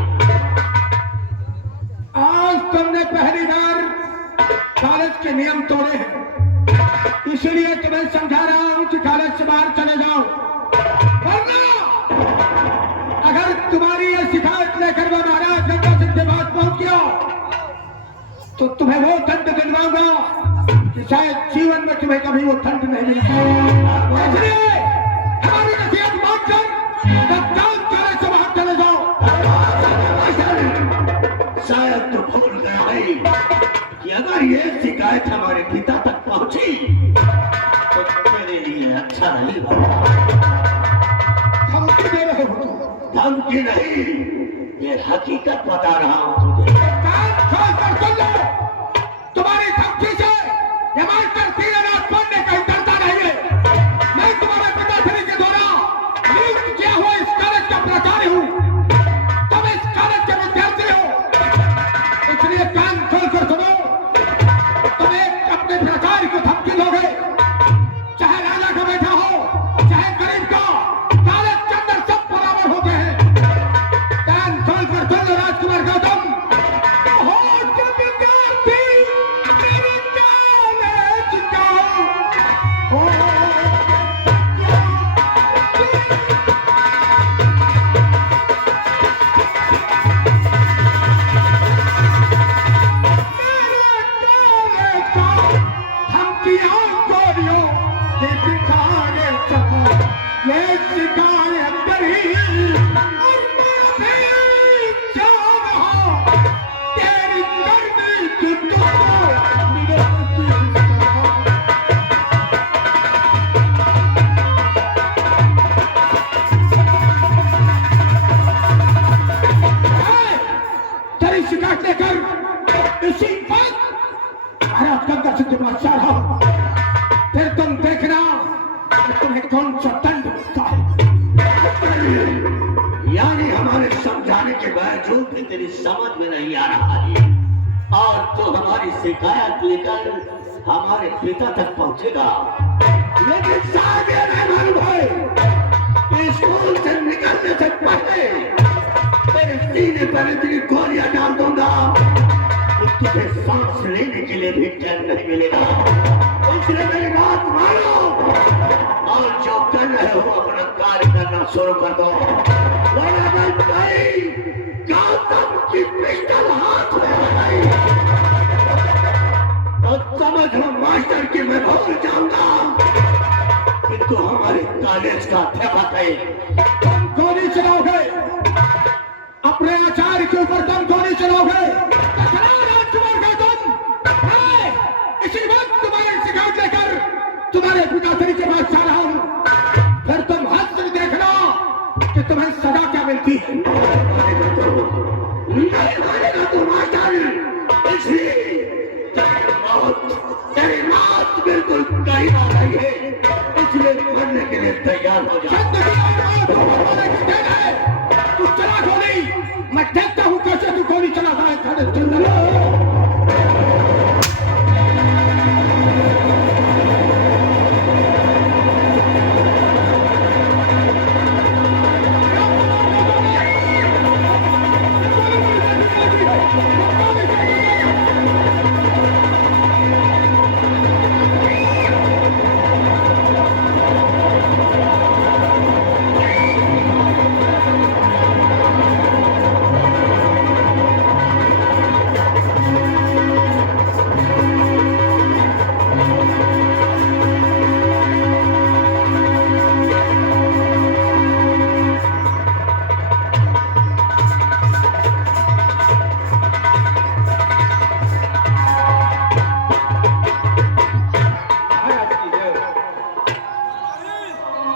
आज तुमने पहली बार कॉलेज के नियम तोड़े हैं, इसलिए तुम्हें समझा रहा हूं कि कॉलेज से बाहर चले जाओ, वरना अगर तुम्हारी ये शिकायत लेकर मैं महाराज गंगा सिंह के पास पहुंच गया तो तुम्हें वो दंड दिलवाऊंगा कि शायद जीवन में तुम्हें कभी वो दंड नहीं मिलेगा। इसलिए हमारी नसीहत मानकर तत्काल कॉलेज से बाहर चले जाओ। शायद तो भूल गया है कि अगर ये शिकायत हमारे पिता तक पहुंची तो तेरे लिए अच्छा नहीं होगा। धमकी दे रहे हो तुम। धमकी नहीं, ये हकीकत बता रहा हूं तुझे। कान खोल कर सुन लो, तुम्हारी धमकी से ये मास्टर तीरनाथ पांडे कहीं डरता नहीं है। मैं तुम्हारे पिताश्री के द्वारा नियुक्त किया हुआ इस कॉलेज का प्राचार्य हूँ, तुम इस कॉलेज के विद्यार्थी हो, इसलिए कान खोल कर सुनो। तुम एक अपने प्राचार्य को धमकी दोगे, चाहे राजा का बेटा हो चाहे गरीब का, कॉलेज के अंदर सब बराबर होते हैं। कान खोल कर सुन लो राजकुमार गौतम, कौन सा दंड मिलता है। यानी हमारे समझाने के बावजूद भी तेरी समझ में नहीं आ रहा है और तो हमारी शिकायत लेकर हमारे पिता तक पहुंचेगा। लेकिन साहब ये नहीं मालूम है कि स्कूल से निकलने से पहले तेरे सीने पर इतनी गोलियां डाल दूंगा कि तुझे सांस लेने के लिए भी टाइम नहीं मिलेगा। इसलिए मेरी बात मानो और जो कर रहे हो अपना कार्य करना शुरू कर दो। वरना मैं भाई गौतम की पिस्टल हाथ में आ गई तो समझ लो मास्टर कि मैं भूल जाऊंगा कि तू हमारे कॉलेज का अध्यापक है। तुम गोली चलाओगे, अपने आचार्य के ऊपर तुम गोली चलाओगे। इसी वक्त तुम्हारे शिकायत लेकर तुम्हारे पिताश्री के पास जा रहा हूं। फिर तुम हंस कर देखना कि तुम्हें सजा क्या मिलती है। नहीं मानेगा तू मास्टर, इसलिए तेरी मौत बिल्कुल करीब आ गई है, इसलिए मरने के लिए तैयार हो जा। तू चला गोली, मैं देखता हूं कैसे तू गोली चलाता है।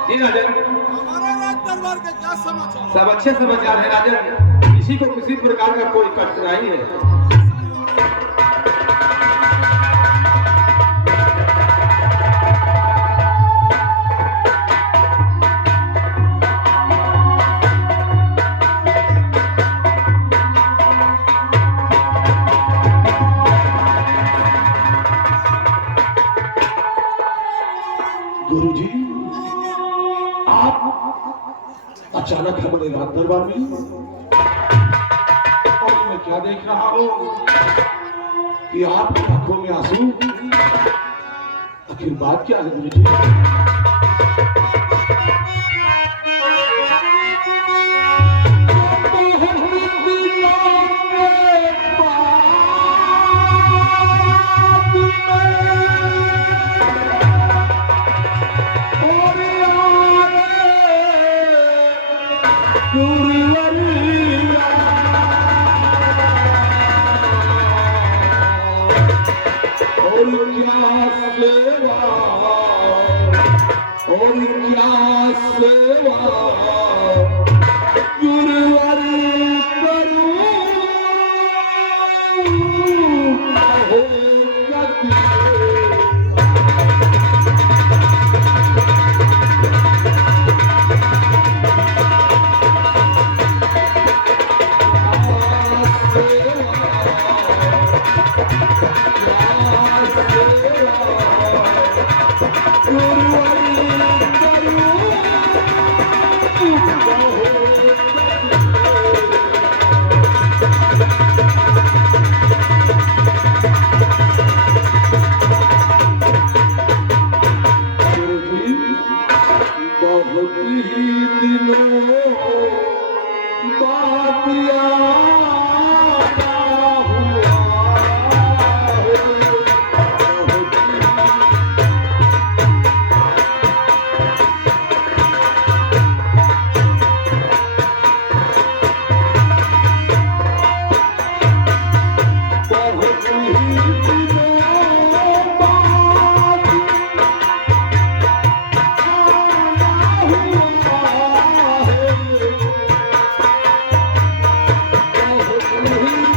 जी राजन, दरबार के क्या समाचार? सब अच्छे समाचार है राजन। किसी को किसी प्रकार का कोई कठिनाई है। गुरुजी, आप अचानक हमारे राज दरबार में और मैं क्या देख रहा हूं कि आपकी आंखों में आंसू। आखिर बात क्या है गुरुजी?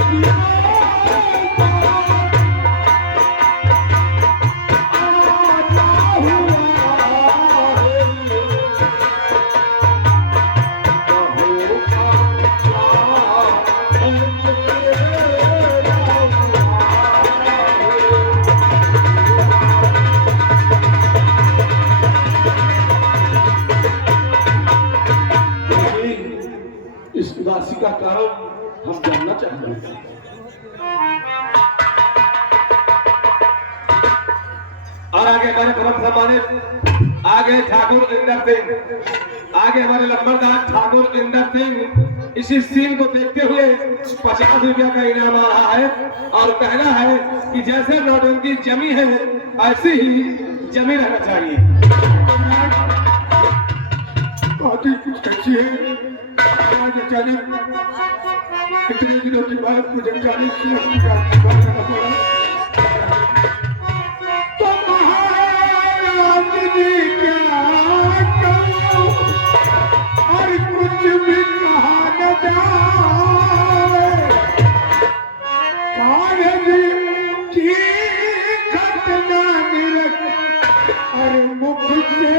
Thank you. उदासी का कारण हम जानना चाहते हैं। और आगे हमारे परम सम्मानित आगे ठाकुर इंदर सिंह, आगे हमारे लंबरदार ठाकुर इंदर सिंह इसी सीन को देखते हुए 50 रुपया का इनाम आ रहा है और कहना है कि जैसे नौटंकी जमी है ऐसी ही जमी रहना चाहिए। बात ही कुछ ऐसी है, आज अचानक इतने दिनों के बाद मुझे जाने की और कुछ भी कहा न जाए, कारगिल की घटना निरख और मुख से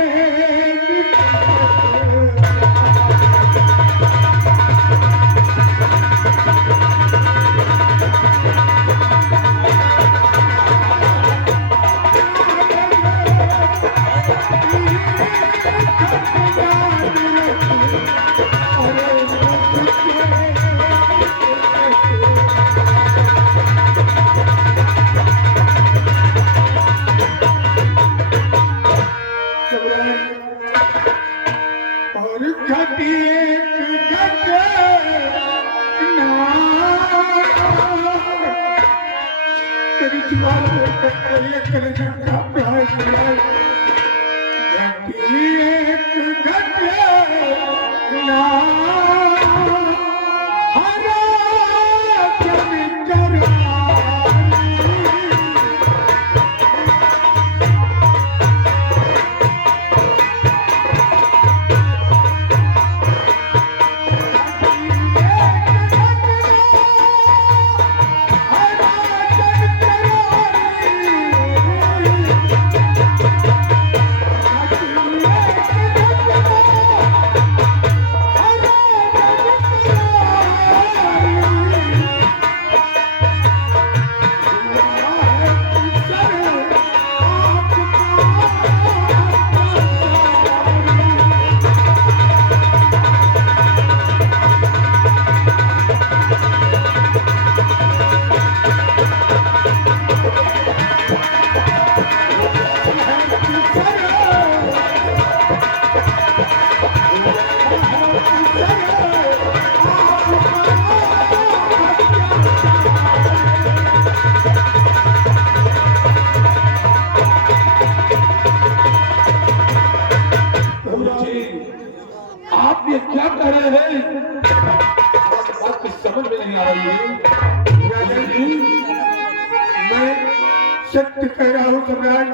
सत्य कह रहा हूं सम्राट।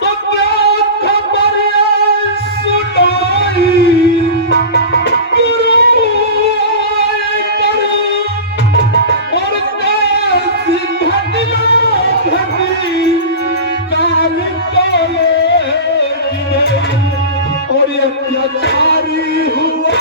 तो क्या खबर सुनाई और कैसी घटना घटी काल और ये अत्याचारी हुआ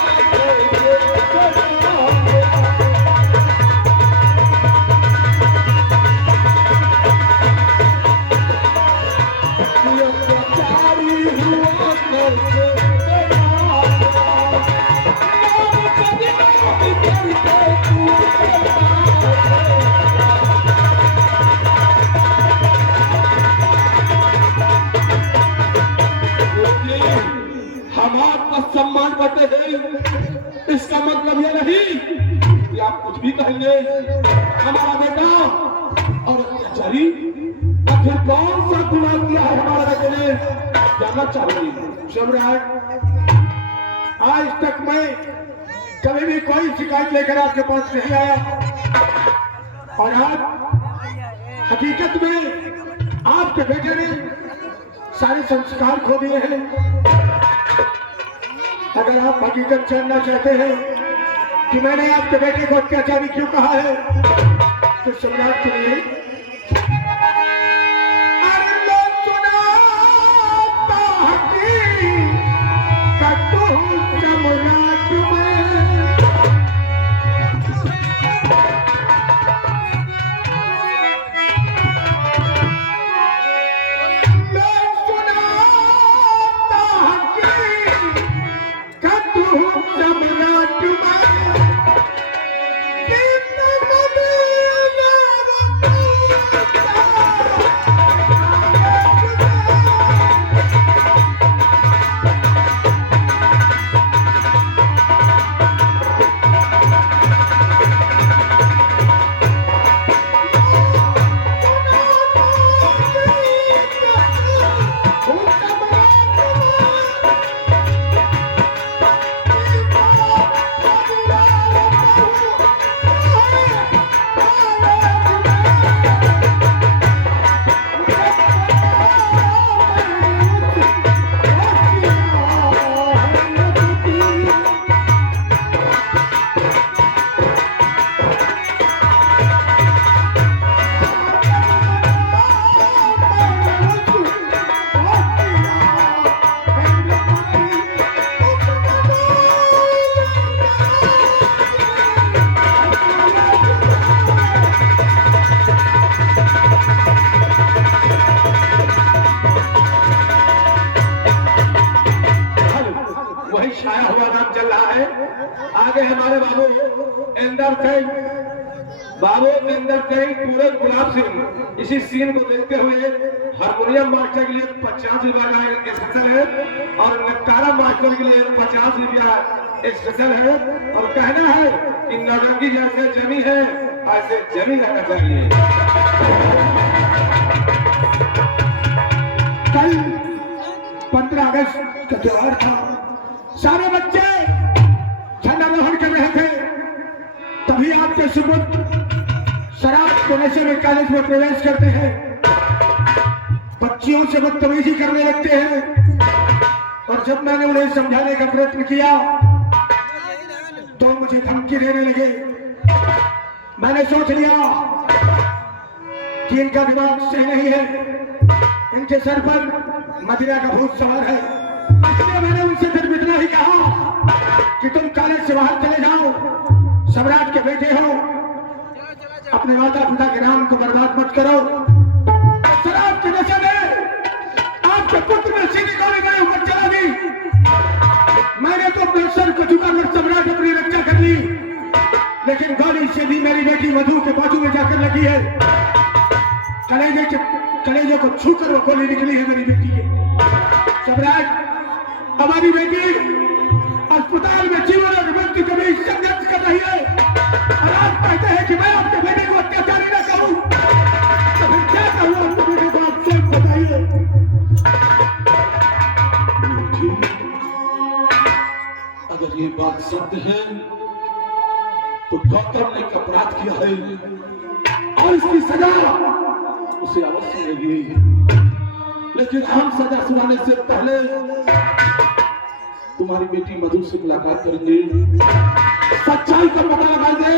सम्मान करते हैं, इसका मतलब यह नहीं कि आप कुछ भी कहेंगे। हमारा बेटा और अत्याचारी आखिर कौन सा गुनाह किया है हमारे बेटे ने, जानना चाहूंगी। सम्राट, आज तक मैं कभी भी कोई शिकायत लेकर आपके पास नहीं आया और आज हकीकत में आपके बेटे ने सारे संस्कार खो दिए हैं। अगर आप हकीकत जानना चाहते हैं कि मैंने आपके बेटे को अत्याचारी क्यों कहा है तो सम्राट के लिए सम्राट चल रहा है। आगे हमारे बाबू इंदर सिंह पूरे गुलाब सिंह इसी सीन को देखते हुए हारमोनियम मास्टर के लिए 50 रुपया का स्पेशल है और नकारा मास्टर के लिए 50 रुपया स्पेशल है। और कहना है कि नौरंगी जैसे जमी है ऐसे जमी रहना चाहिए। कल 15 अगस्त का त्योहार था। सारे बच्चे झंडारोहण कर रहे थे, तभी आपके सुपुत्र शराब के नशे में कॉलेज में प्रवेश करते हैं, बच्चियों से बदतमीजी करने लगते हैं। और जब मैंने उन्हें समझाने का प्रयत्न किया तो मुझे धमकी देने लगे। मैंने सोच लिया कि इनका दिमाग सही नहीं है, इनके सर पर मदिरा का भूत सवार है। इसलिए मैंने उनसे सिर्फ इतना ही कहा कि तुम कॉलेज से बाहर चले जाओ, सम्राट के बेटे हो, अपने माता पिता के नाम को बर्बाद मत करो। शराब के नशे में आपके पुत्र में सीधी गोली मेरे ऊपर चला दी। मैंने तो अपने सर को झुकाकर सम्राट अपनी रक्षा कर ली, लेकिन गोली सीधी मेरी बेटी मधु के बाजू में जाकर लगी है। कलेजे को छूकर वो गोली निकली है मेरी बेटी के। सम्राट, हमारी बेटी अस्पताल में जीवन और मृत्यु के बीच संघर्ष कर रही है और आप कहते हैं कि मैं आपके बेटे को अत्याचारी न कहूं, तो फिर क्या कहूं आपके बेटे को? आप स्वयं बताइए। अगर ये बात सत्य है तो गौतम ने एक अपराध किया है और इसकी सजा उसे अवश्य मिलेगी। लेकिन हम सजा सुनाने से पहले तुम्हारी बेटी मधु से मुलाकात करेंगे, सच्चाई का पता लगाएंगे,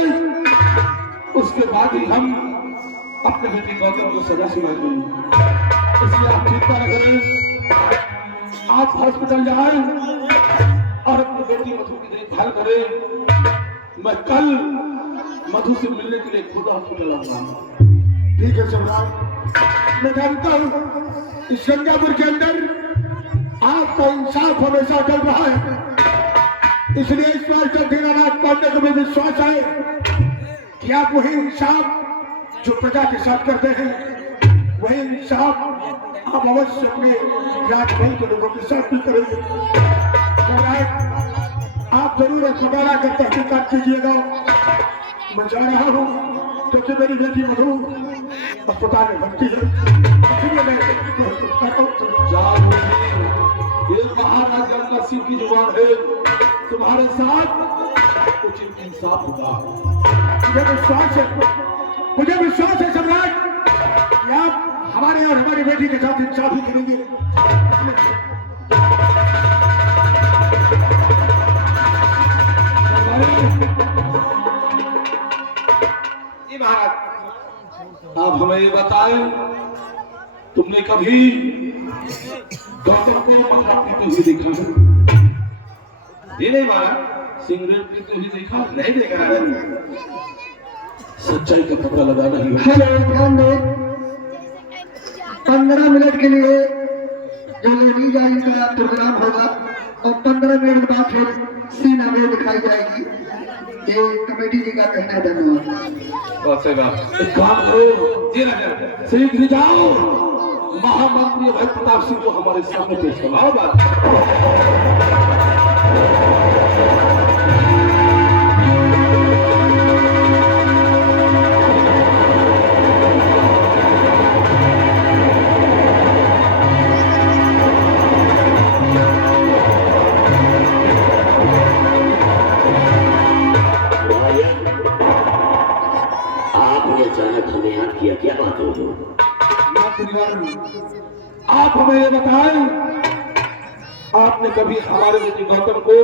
उसके बाद ही हम अपने बेटी गौतम को सजा सुनाएंगे। इसलिए आप चिंता न करें, आप हॉस्पिटल जाएं और अपनी बेटी मधु की देखभाल करें। मैं कल मधु से मिलने के लिए खुद हॉस्पिटल आऊंगा। ठीक है सम्राट, मैं जानता हूं इस गंगापुर के अंदर आपका इंसाफ हमेशा चल रहा है, इसलिए इस बार दीनानाथ पांडे को भी विश्वास है कि आप वही इंसाफ जो प्रजा के साथ करते हैं, वही इंसाफ आप अवश्य अपने राजमहल के लोगों के साथ भी करेंगे। सम्राट, आप जरूर अस्पताल आकर तहकीकात कीजिएगा। मैं जा रहा हूँ क्योंकि मेरी बेटी मधु अस्पताल में भर्ती है। ये महाराज गंगा सिंह की जुबान है, तुम्हारे साथ उचित इंसाफ होगा। मुझे विश्वास है सम्राट कि आप हमारे और हमारी बेटी के साथ इंसाफ ही करेंगे। आप हमें ये बताएं, तुमने कभी गौतम को मदिरा पीते हुए देखा है? ये नहीं महाराज, सिगरेट पीते हुए देखा? नहीं देखा है। सच्चाई का पता लगाना ही है। हेलो, ध्यान दो। 15 मिनट के लिए जो लेडीज आई का प्रोग्राम होगा और 15 मिनट बाद फिर सीन हमें दिखाई जाएगी। ये कमेटी जी का कहना है। धन्यवाद। बहुत सही बात। एक काम करो, जी राजा, शीघ्र जाओ, महामंत्री भाई प्रताप सिंह को हमारे सामने पेश करो। आओ बात। आपने अचानक हमें याद किया, क्या बात हो? आप हमें ये बताएं, आपने कभी हमारे बेटे गौतम को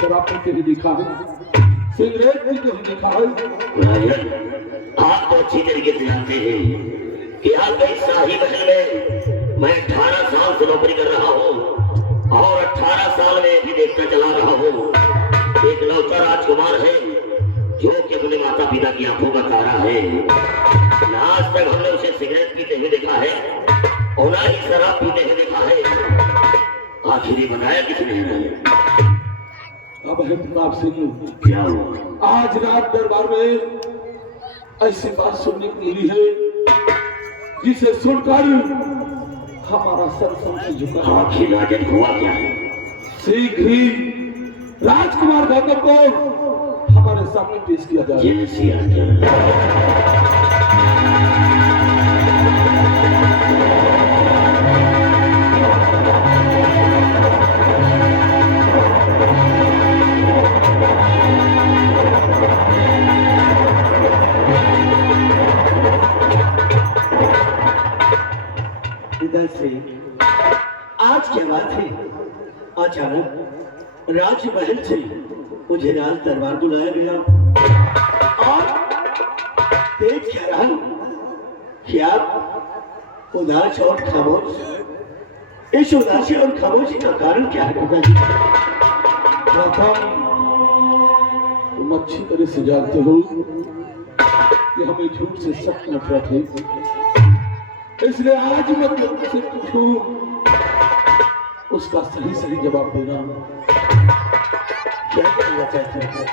शराब पीते हुए देखा है? सिगरेट पीते हुए देखा है? आप तो अच्छी तरीके से जानते हैं कि आपके शाही महल में मैं 18 साल से नौकरी कर रहा हूँ और 18 साल में भी देखता चला रहा हूँ। एक लौता राजकुमार है जो कि अपने माता पिता की आंखों का तारा है। आज तक हमने उसे सिगरेट पीते हुए देखा है और ना ही शराब पीते हुए देखा है। आखिर ये बताया किसने है? अब है प्रताप सिंह, क्या हुआ? आज रात दरबार में ऐसी बात सुनने को मिली है जिसे सुनकर हमारा सर समझ झुका। आखिर राजन हुआ क्या है? शीघ्र ही राजकुमार गौतम को हमारे सामने पेश किया जाए। जय सिया राम। इधर से आज क्या बात है? अचानक राजमहल से मुझे राज दरबार बुलाया गया और देख क्या रहा कि आप उदास और खामोश। इस उदासी और खामोशी का कारण क्या है पिताजी? तुम अच्छी तरह से जानते हो कि हमें झूठ से सख्त नफरत है, इसलिए आज मैं तुमसे पूछूं, उसका सही सही जवाब देना। क्या करना चाहते हैं?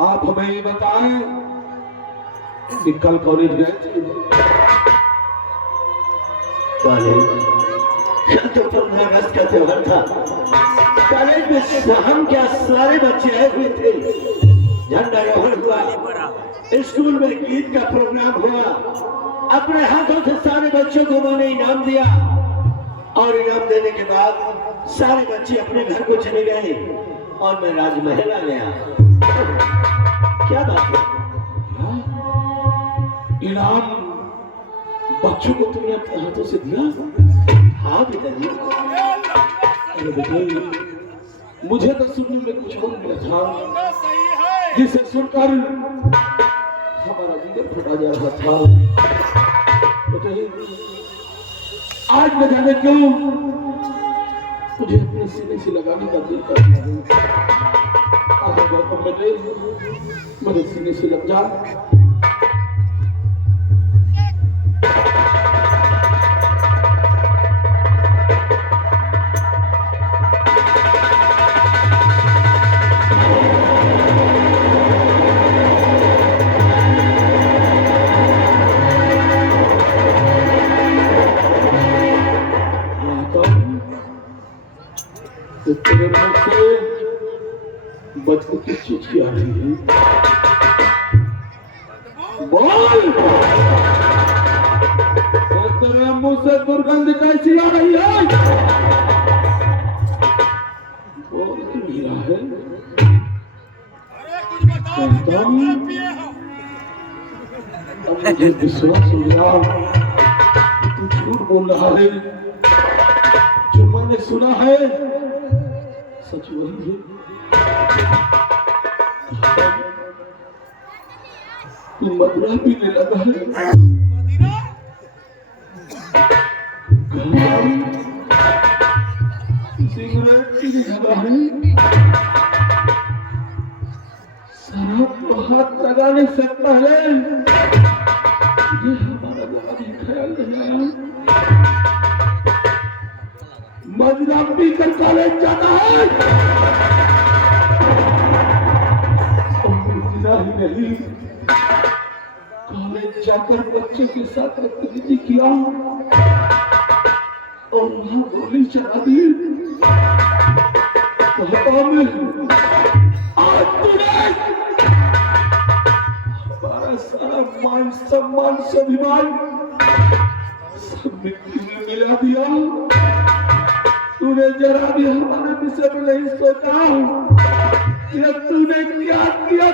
आप हमें ये बताएं कि कल कॉलेज गए थे? कॉलेज? कल तो 15 अगस्त का त्योहार था। कॉलेज में हम क्या सारे बच्चे आए हुए थे। झंडारोहण हुआ, स्कूल में गीत का प्रोग्राम हुआ, अपने हाथों से सारे बच्चों को उन्होंने इनाम दिया और इनाम देने के बाद सारे बच्चे अपने घर को चले गए और मैं राजमहल आ गया। क्या बात है? इनाम बच्चों को तुमने अपने हाथों से दिया? हाँ पिताजी। अरे बेटे, मुझे तो सुनने में कुछ और मिला था जिसे सुनकर हमारा जिगर फटा जा रहा था। बेटे, आज न जाने क्यों मुझे अपने सीने से लगाने का दिल कर रहा है। आगे गौतम बेटे, मेरे सीने से लग जा। तेरे मुख से बचपन की चीज की आ रही है। बोल, तेरे मुंह से दुर्गंध कैसी आ रही है? बोल क्यों नहीं रहा है? अब मुझे विश्वास हो गया तू झूठ बोल रहा है। जो मैंने सुना है सच वही है। तू मदरा पीने लगा है। सिगरेट पीने लगा है। शराब को हाथ लगाने से पहले ये हमारा जरा भी ख्याल नहीं आया। मदरा पीकर कॉलेज जाना है और नहीं, कॉलेज जाकर बच्चों के साथ बदतमीजी किया और वहां गोली चला दी। आज तूने हमारा सारा मान सम्मान स्वाभिमान सब मिट्टी में मिला दिया। तूने जरा भी हमारे विषय में नहीं सोचा कि तूने क्या किया।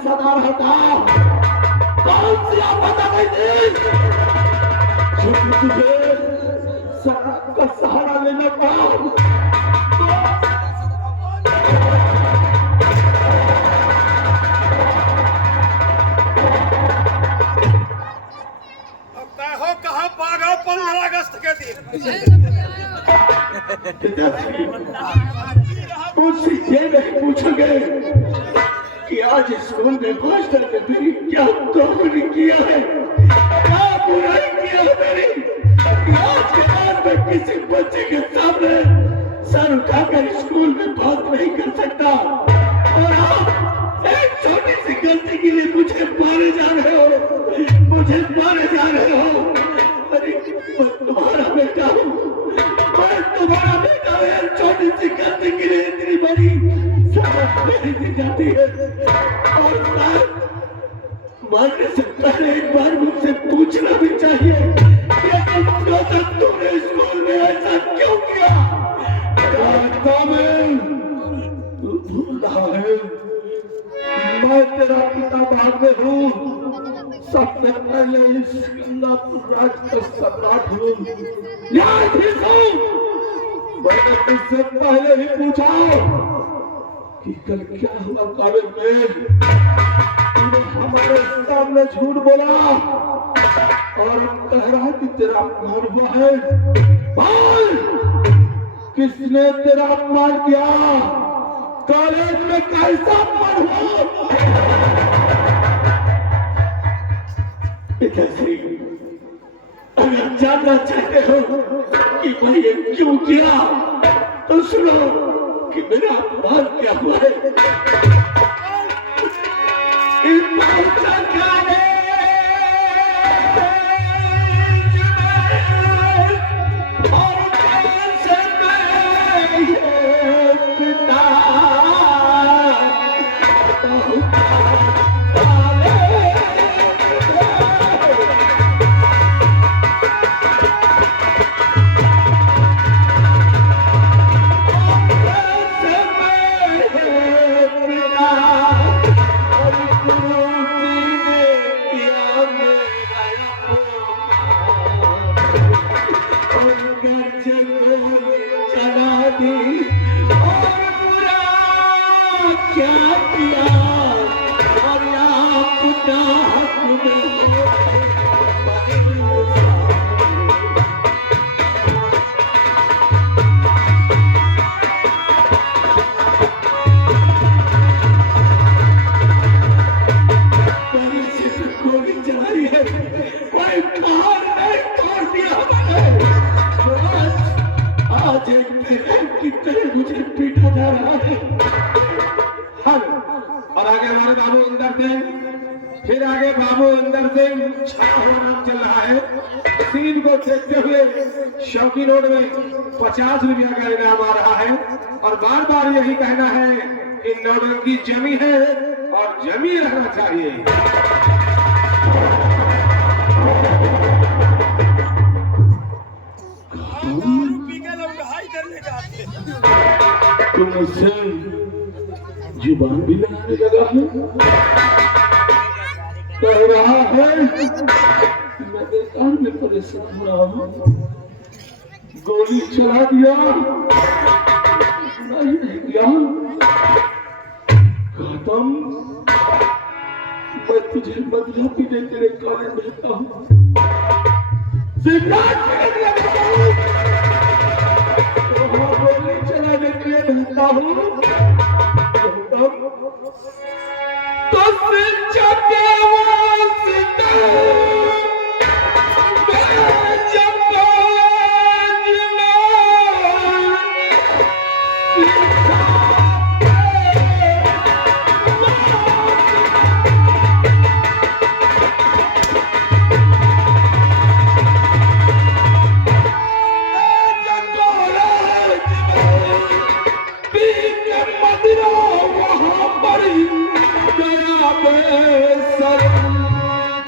सदा रहता। कौन सी आफत आ गई थी जो तुझे शराब का सहारा लेना पड़ा? हो कहा भागा 15 अगस्त के दिन मुझसे ये नहीं पूछोगे कि आज स्कूल में मास्टर ने मेरी क्या तोहफी किया है, क्या बुराई किया है मेरी, कि आज के बाद मैं किसी बच्चे के सामने सर उठाकर स्कूल में बात नहीं कर सकता। और आप एक छोटी सी गलती के लिए मुझे मारे जा रहे हो, मुझे मारे जा रहे हो। अरे मैं तुम्हारा बेटा हूँ, मैं तुम्हारा बेटा हूँ। यार छोटी सी गलती के लिए इतनी बड़ी सजा नहीं दी जाती है। और मारने से पहले एक बार मुझसे पूछना भी चाहिए कि तुमने स्कूल में ऐसा क्यों किया? तू भूल रहा है मैं तेरा पिता बाद में हूँ, सबसे पहले इस राज का सम्राट हूँ, न्यायाधीश हूँ। मैंने तुझसे पहले ही पूछा कि कल क्या हुआ काबिल में, तूने हमारे सामने झूठ बोला और कह रहा कि तेरा अपमान हुआ है। बोल, किसने तेरा अपमान किया? कॉलेज में कैसा अपमान हुआ? पिताश्री, अगर जानना चाहते हो कि मैं ये क्यों किया तो सुनो कि मेरा अपमान क्या हुआ है। फिर आगे बाबू अंदर से छा होना चल रहा है। सीन को देखते हुए शौकी रोड में 50 रुपया का इनाम आ रहा है और बार बार यही कहना है कि नौटंकी जमी है और जमी रहना चाहिए। तुम मुझसे जुबान भी लगाने लगा है, कह रहा है मैं बेकार में परेशान हो रहा हूँ, गोली चला दिया नहीं दिया, खत्म। मैं तुझे बदला पीने तेरे कारण रहता हूँ, सिमरान रहता हूँ, गोली चलाने के लिए रहता हूँ। तो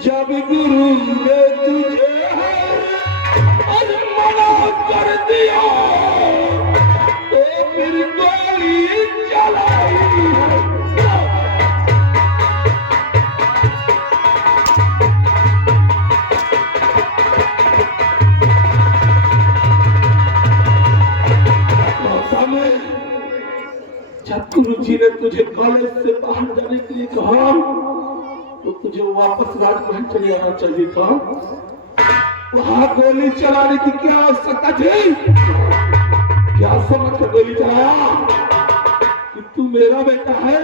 जब गुरु ने तुझे मना कर दिया तो फिर गोली चलाई। जब गुरुजी ने तुझे कॉलेज से बाहर जाने के लिए कहा तो तुझे वापस राजमहल चले आना चाहिए था। वहां गोली चलाने की क्या आवश्यकता थी? क्या समझ कर गोली चलाया कि तू मेरा बेटा है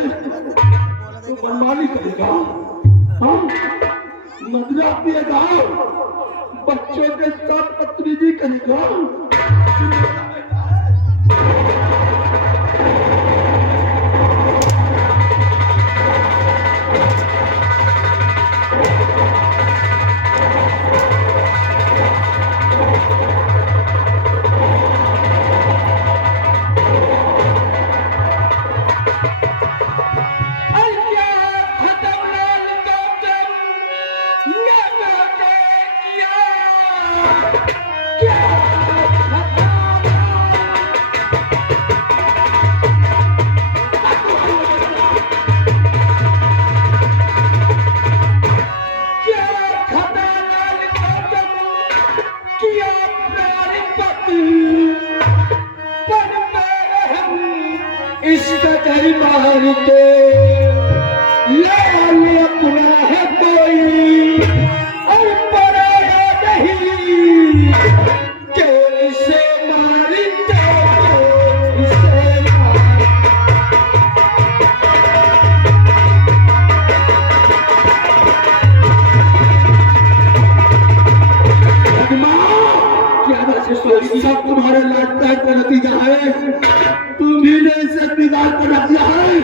तो मनमानी करेगा? हाँ, मदरा पिएगा, बच्चों के साथ बदतमीजी करेगा। सब तुम्हारे लाडकाट का नतीजा है। तुम ही ने इसे बिगाड़ कर रख दिया है।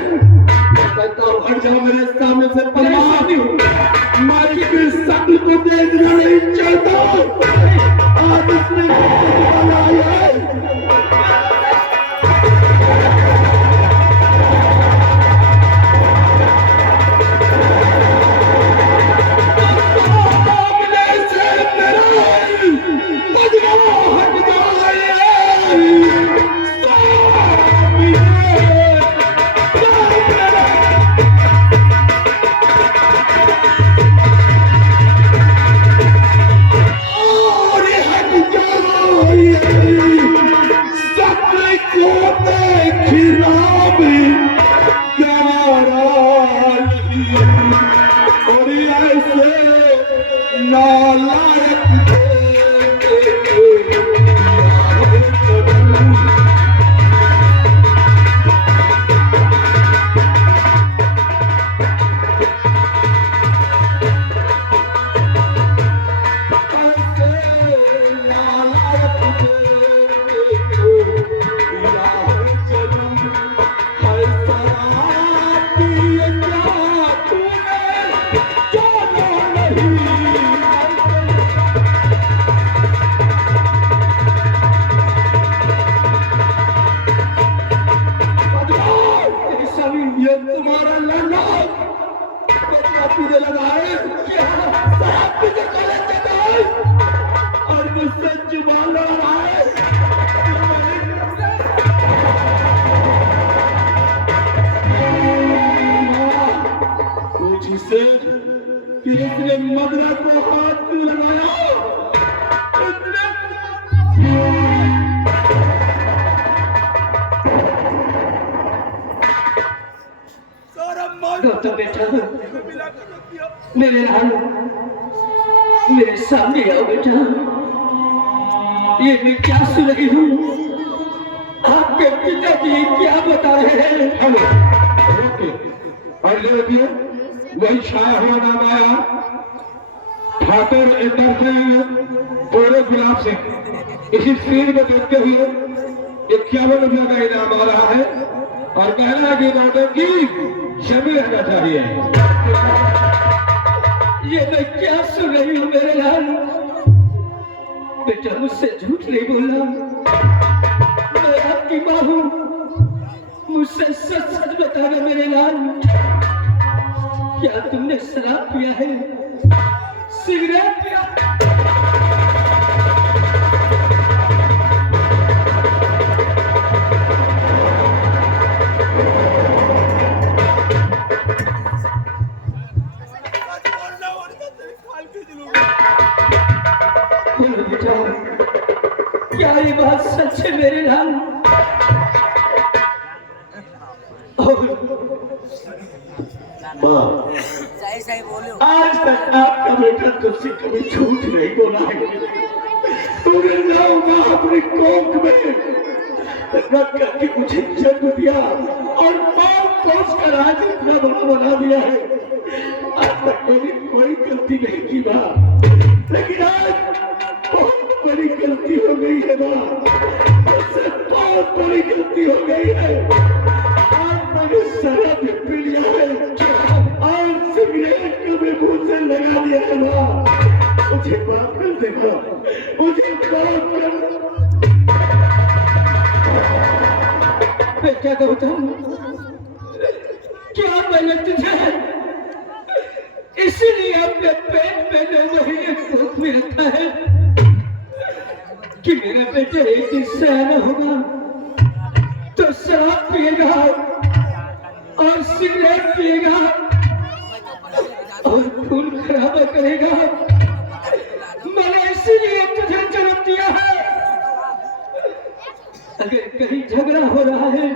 कहता हूँ हट जाओ मेरे सामने से परमात्मा। मालिक की शक्ल को देखना नहीं चाहता। आज इसने बनाया है। इसने मदरा को हाथ क्यों लगाया? गौतम बेटा, मेरे लाल, मेरे सामने आओ बेटा। ये मैं क्या सुन रही हूँ? आपके पिताजी क्या बता रहे हैं? और देखिए वही छाया हुआ नाम आया, ठाकुर इंदर सिंह और गुलाब सिंह। इसी सीन को देखते हुए 51 रुपये का इनाम आ रहा है और कहना है कि डॉक्टर की जमी रहना चाहिए। ये मैं क्या सुन रही हूँ मेरे लाल? बेटा मुझसे झूठ नहीं बोलना, मैं आपकी माँ हूँ। मुझसे सच सच बताना मेरे लाल, क्या तुमने शराब पिया है, सिगरेट पिया? बेटा क्या ये बात सच है मेरे लाल? माँ, सही सही बोलो। आज तक आपका बेटा तुझसे कभी झूठ नहीं बोला है। तूने लाऊंगा अपनी कोख में रख करके मुझे जन्म दिया और मां पोस कर आज इतना बड़ा बना दिया है। आज तक मेरी कोई गलती नहीं की माँ, लेकिन आज बहुत बड़ी गलती हो गई है माँ, मुझसे बहुत बड़ी गलती हो गई है। आज मैंने शराब पी लिया है और सिगरेट को भी मुंह से लगा लिया है माँ, मुझे माफ कर देना, मुझे माफ कर। बेटा गौतम, क्या मैंने तुझे इसलिए अपने पेट में 9 महीने भूख में रखा है कि मेरा बेटा एक दिन सयाना होगा तो शराब पिएगा और सिगरेट पिएगा और खून खराबा करेगा। मैंने इसीलिए तुझे जन्म दिया है। अगर कहीं झगड़ा हो रहा है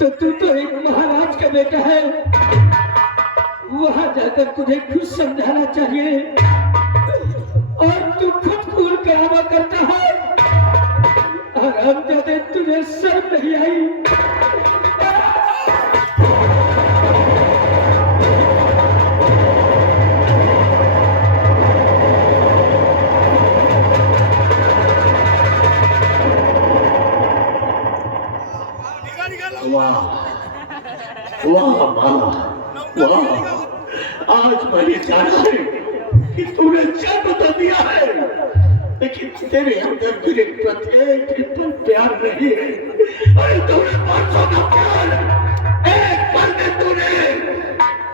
तो तू तो एक महाराज का बेटा है, वहां जाकर तुझे खुद समझाना चाहिए और तू खुद खून खराबा करता है। आराम जाते तुझे शर्म नहीं आई। वाह वाह वाह वाह, आज मैंने जाना है कि तूने जन्म तो दिया है, लेकिन तेरे अंदर मेरे प्रत्येक पल प्यार नहीं है। अरे तूने परसों का प्यार एक पल में तूने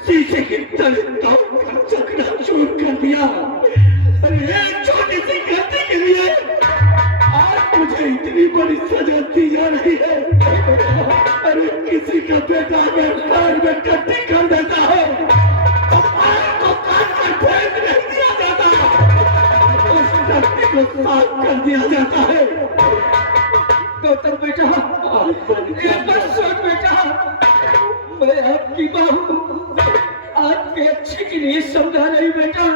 शीशे की तरह तोड़कर चकनाचूर कर दिया। अरे एक छोटी सी गलती के लिए आज मुझे इतनी बड़ी सजा दी जा रही है। अरे किसी का बेटा अगर पैर में कट्टी कर देता है तो पैर को काट कर फेंक नहीं दिया जाता, उस व्यक्ति को साफ कर दिया जाता है। गौतम बेटा, एक बात सुन बेटा, मैं आपकी माँ हूँ, आपके अच्छे के लिए समझा रही बेटा।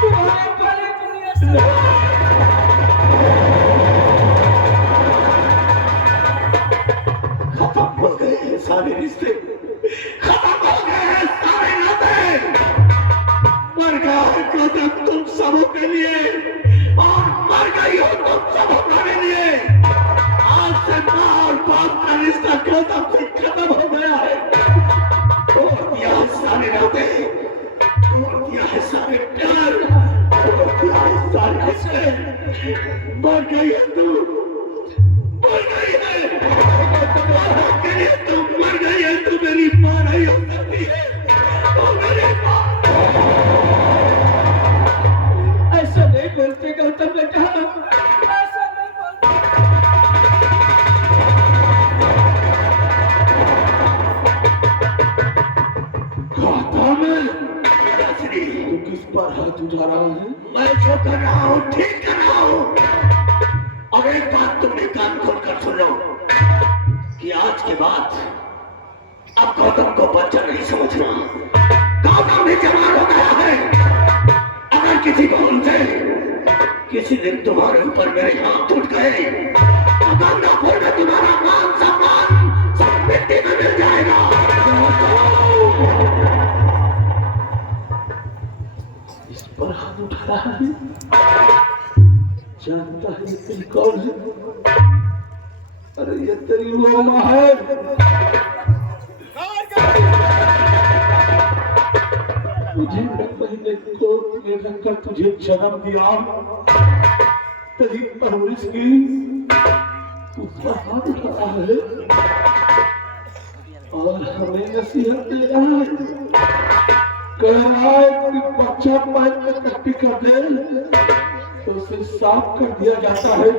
तुम्हारे पहले दुनिया से खत्म हो गए हैं सारे रिश्ते, खत्म हो गए हैं सारे नाते। मर गया है गौतम तुम सबों के लिए और मर गई हो तुम सबों के लिए। आज से माँ और बाप का रिश्ता गौतम से खत्म हो गया है। तोड़ दिया है सारे नाते, तोड़ दिया है सारे प्यार, तोड़ दिया है सारे रिश्ते। मर गई है तू, मर गई है तू, मर गई है तू, मेरी माँ नहीं हो सकती है, तू मेरी माँ। ऐसा नहीं बोलते गौतम बेटा, ऐसा नहीं बोलते। गौतम, रजनी, तू किस पर हाथ उठा रहा है? मैं जो कर रहा हूँ ठीक कर रहा हूँ। और एक बात तुमने कान खोलकर सुन लो कि आज के बाद अब गौतम को बच्चा नहीं समझना। गौतम भी जवान हो गया है। अगर किसी बहन से किसी दिन तुम्हारे ऊपर मेरे हाथ उठ गए तो गंगापुर में तुम्हारा मान सम्मान सब मिट्टी में मिल जाएगा। इस पर हाथ उठा रहा है, जानता है ये तेरी कौन है? अरे ये तेरी वो माँ है। मुझे 9 महीने को रखकर तुझे जन्म दिया, तेरी परवरिश की, तू पर हाथ उठा रहा है और हमें नसीहत दे रहा है। कह रहा है कि बच्चा पैर में कट्टी कर दे तो उसे साफ कर दिया जाता है।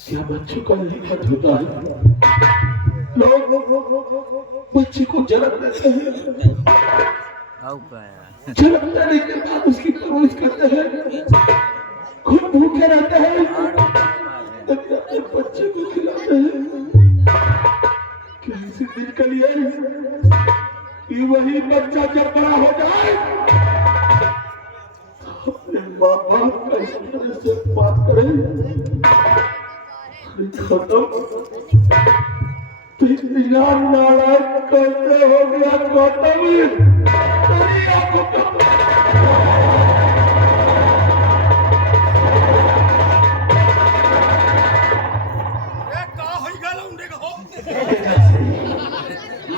क्या बच्चों का यही हद होता है? लोग बच्चे को जन्म देते हैं, जन्म देने के बाद उसकी परवरिश करते हैं, खुद भूखे रहते हैं अपने अपने बच्चे को खिलाते हैं। किसी दिन के लिए कि वही बच्चा जब बड़ा हो जाए अपने माँ बाप का इस तरह से बात करे। खत्म तो इतना नालायक कैसे हो गया गौतम?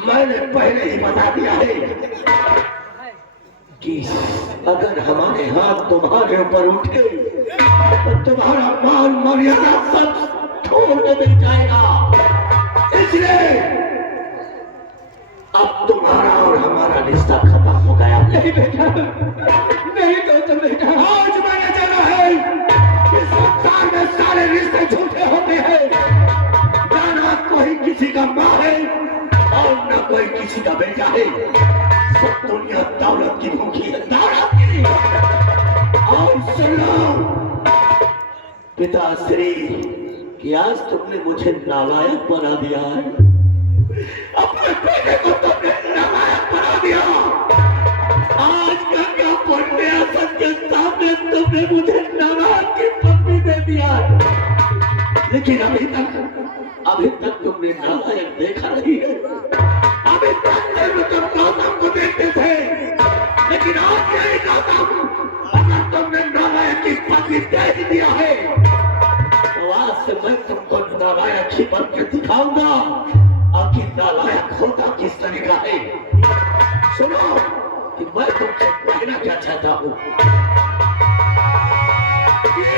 मैंने पहले ही बता दिया है कि अगर हमारे हाथ तुम्हारे ऊपर उठे तो तुम्हारा मान मर्यादा सब छोड़ के मिल जाएगा। इसलिए अब तुम्हारा और हमारा रिश्ता खत्म हो गया। नहीं बेटा, नहीं गौतम बेटा, आज मैंने जाना है कि संसार में सारे रिश्ते झूठे होते हैं। ना कोई किसी का माँ है और न कोई किसी का बेटा है। सब दुनिया दौलत की भूखी है, दौलत की। और सुनो पिताश्री कि आज तुमने मुझे नालायक बना दिया है। अपने बेटे को तुमने नालायक बना दिया। आज गंगा पुण्य सबके सामने तुमने मुझे नालायक की पत्नी दे दिया। लेकिन अभी तक तुमने नालायक देखा नहीं है। अभी तक तुम गौतम को देखते थे, लेकिन आज नहीं गौतम। अगर तुमने नालायक की पत्नी दे ही दिया है तो आज से मैं तुमको नालायक ही बन के दिखाऊंगा। आखिर नालायक होता किस तरीका है? सुनो कि मैं तुमसे कहना क्या चाहता हूँ। ये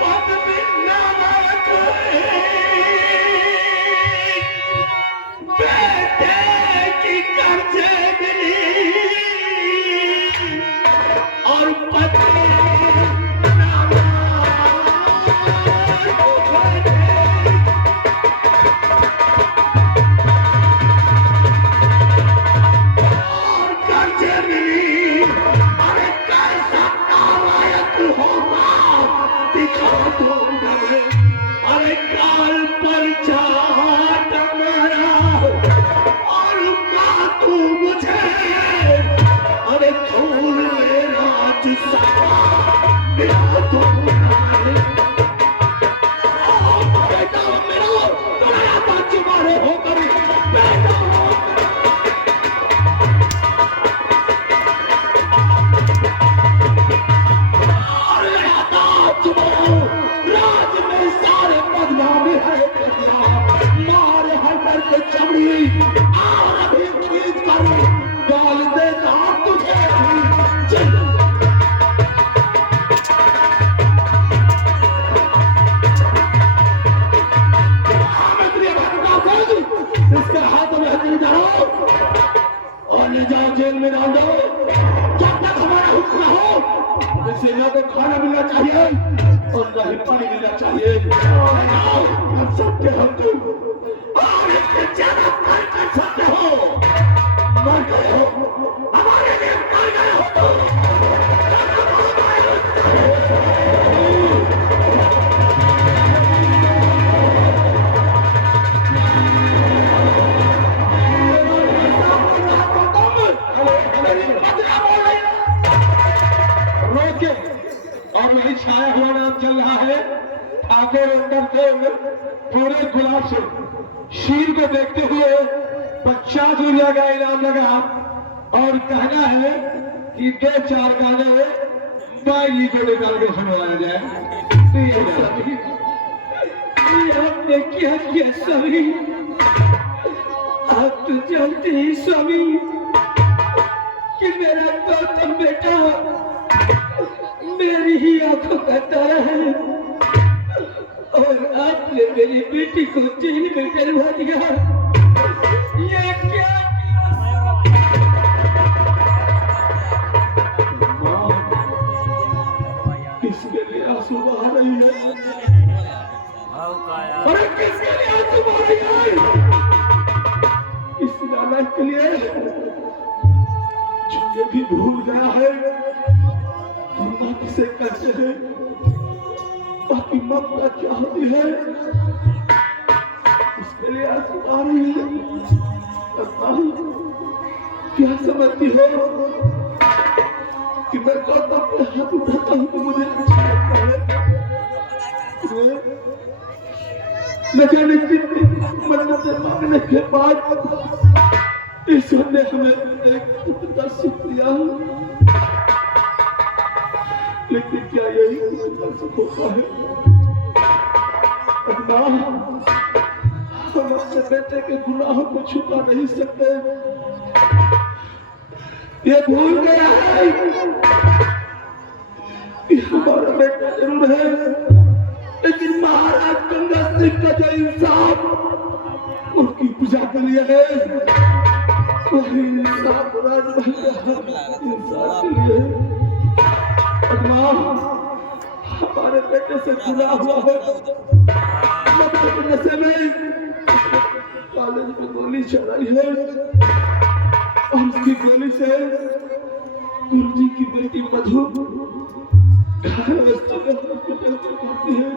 पत्नी नालायक है। बेटे की कर्जे मिली और पत्नी अरे काल पर चाहत मारा और माँ तू मुझे अरे छोड़ ले राज सभा मेरा तो बेटा मेरा बड़ा बात मारे हो कभी बेटा चमड़ी और अभी खींच कर डाल देगा तुझे। इसके हाथ में हथेली डालो और ले जाओ जेल में डाल दो। जब तक हमारा हुक्म हो इसे न तो खाना मिलना चाहिए और न ही पानी मिलना चाहिए। सबके हम तुम और इससे ज्यादा कर सकते हो। मर गए हो, हमारे लिए मर गए हो तो रोके और वही छाया हुआ नाम चल रहा है ठाकुर इंदर सिंह पूरे गुलाब सिंह। शीर को देखते हुए 50 रुपया का इनाम लगा और कहना है कि 2-4 गाने बाई को निकाल के सुनवाया जाए। आपने क्या किया स्वामी? आप तो जानते ही स्वामी कि मेरा गौतम बेटा मेरी ही आंखों का तारा है और आपने मेरी बेटी को जेल में डलवा दिया। ये क्या किसके लिए आंसू बहा रही है? अरे किसके लिए आंसू बहा रही है? इस नालायक के लिए जो ये भी भूल गया है कि माँ किसे कहते हैं। बाकी ममता क्या होती है इसके लिए आंसू आ रही है। क्या समझती हो कि मैं गौतम पे हाथ उठाता हूँ तो मुझे अच्छा लगता है। न जाने कितनी मन्नतें मांगने के बाद ईश्वर ने हमें एक पुत्र का सुख दिया, लेकिन क्या यही पुत्र सुख होता है? हम अपने बेटे के गुनाहों को छुपा नहीं सकते। ये भूल गया है कि हमारा बेटा जरूर है, लेकिन महाराज गंगा सिंह का जो इंसाफ उनकी पूजा के लिए है, वही इंसाफ राजमहल के इंसाफ के लिए है। हमारे बेटे से गुनाह हुआ है, नशे में कॉलेज में गोली चलाई है और उसकी गोली से गुरुजी की बेटी मधु घायल अवस्था में हॉस्पिटल में भर्ती है।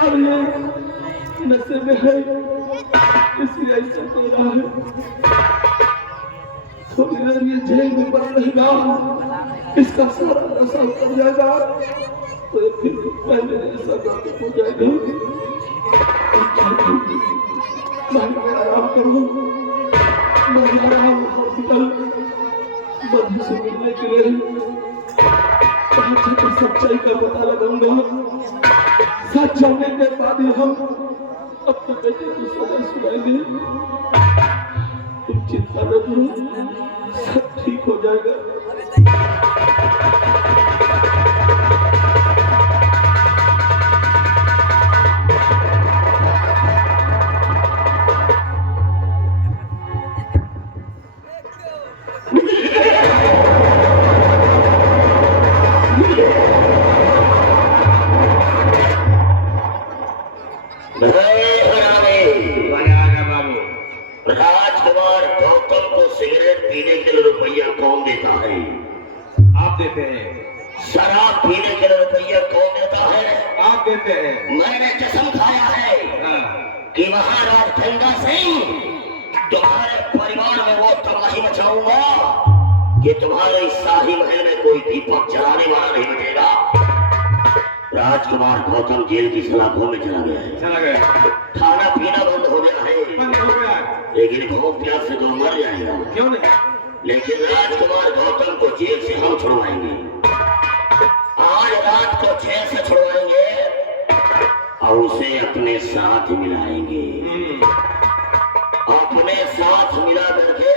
अब ये नशे में है, इसलिए ऐसा हो रहा है। थोड़ी देर ये जेल में बंद रहेगा, इसका सारा नशा उतर जाएगा तो फिर पहले ऐसा हो जाएगा। मैं आराम करूँ, मैं आराम हॉस्पिटल मधु से मिलने के लिए सच्चाई का पता लगाऊंगा। सच जानने के बाद ही हम अपने बेटे को सजा सुनाएंगे। तुम चिंता न करो, सब ठीक हो जाएगा। राजकुमार गौतम को सिगरेट पीने के लिए रुपया कौन देता है? आप देते हैं। शराब पीने के लिए रुपया कौन देता है? आप देते हैं। मैंने कसम खाया है कि महाराज गंगा सिंह तुम्हारे परिवार में वो तबाही मचाऊंगा कि तुम्हारे शाही महल में कोई दीपक जलाने वाला नहीं बचेगा। राजकुमार गौतम जेल की सलाखों में चला गया है। चला गया। खाना पीना बंद हो गया है, बंद हो गया, लेकिन भूख प्यास से तो मर जाएगा। क्यों नहीं? लेकिन राजकुमार गौतम को जेल से हम छुड़वाएंगे। आज रात को जेल से छुड़वाएंगे और उसे अपने साथ मिलाएंगे। अपने साथ मिला करके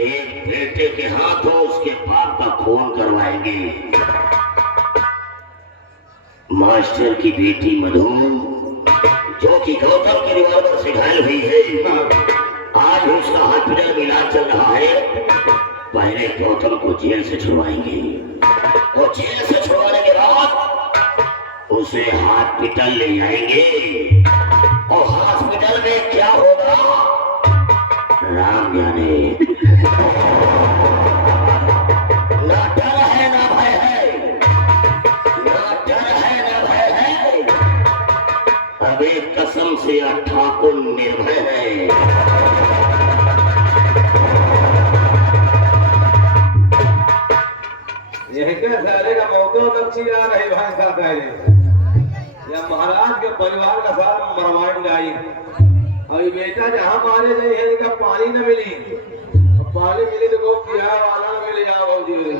एक बेटे के हाथों उसके बाप का खून करवाएंगे। मास्टर की बेटी मधु जो कि गौतम के रिवॉल्वर से घायल हुई है, आज उसका हॉस्पिटल में इलाज चल रहा है। पहले गौतम को जेल से छुड़वाएंगे और जेल से छुड़वाने के बाद उसे हॉस्पिटल ले जाएंगे और हॉस्पिटल में क्या होगा राम जाने। ना डर है ना भय है, ना डर है ना भय है। अबे कसम से ठाकुर निर्भय है। यही क्या सारे का मौतों अच्छी आ रही भाई साहब है या महाराज के परिवार का साथ मरवाएं जाई और ये बेटा जहाँ मारे जाए है इनका पानी न मिली, पानी मिली तो पिया वाला न मिले।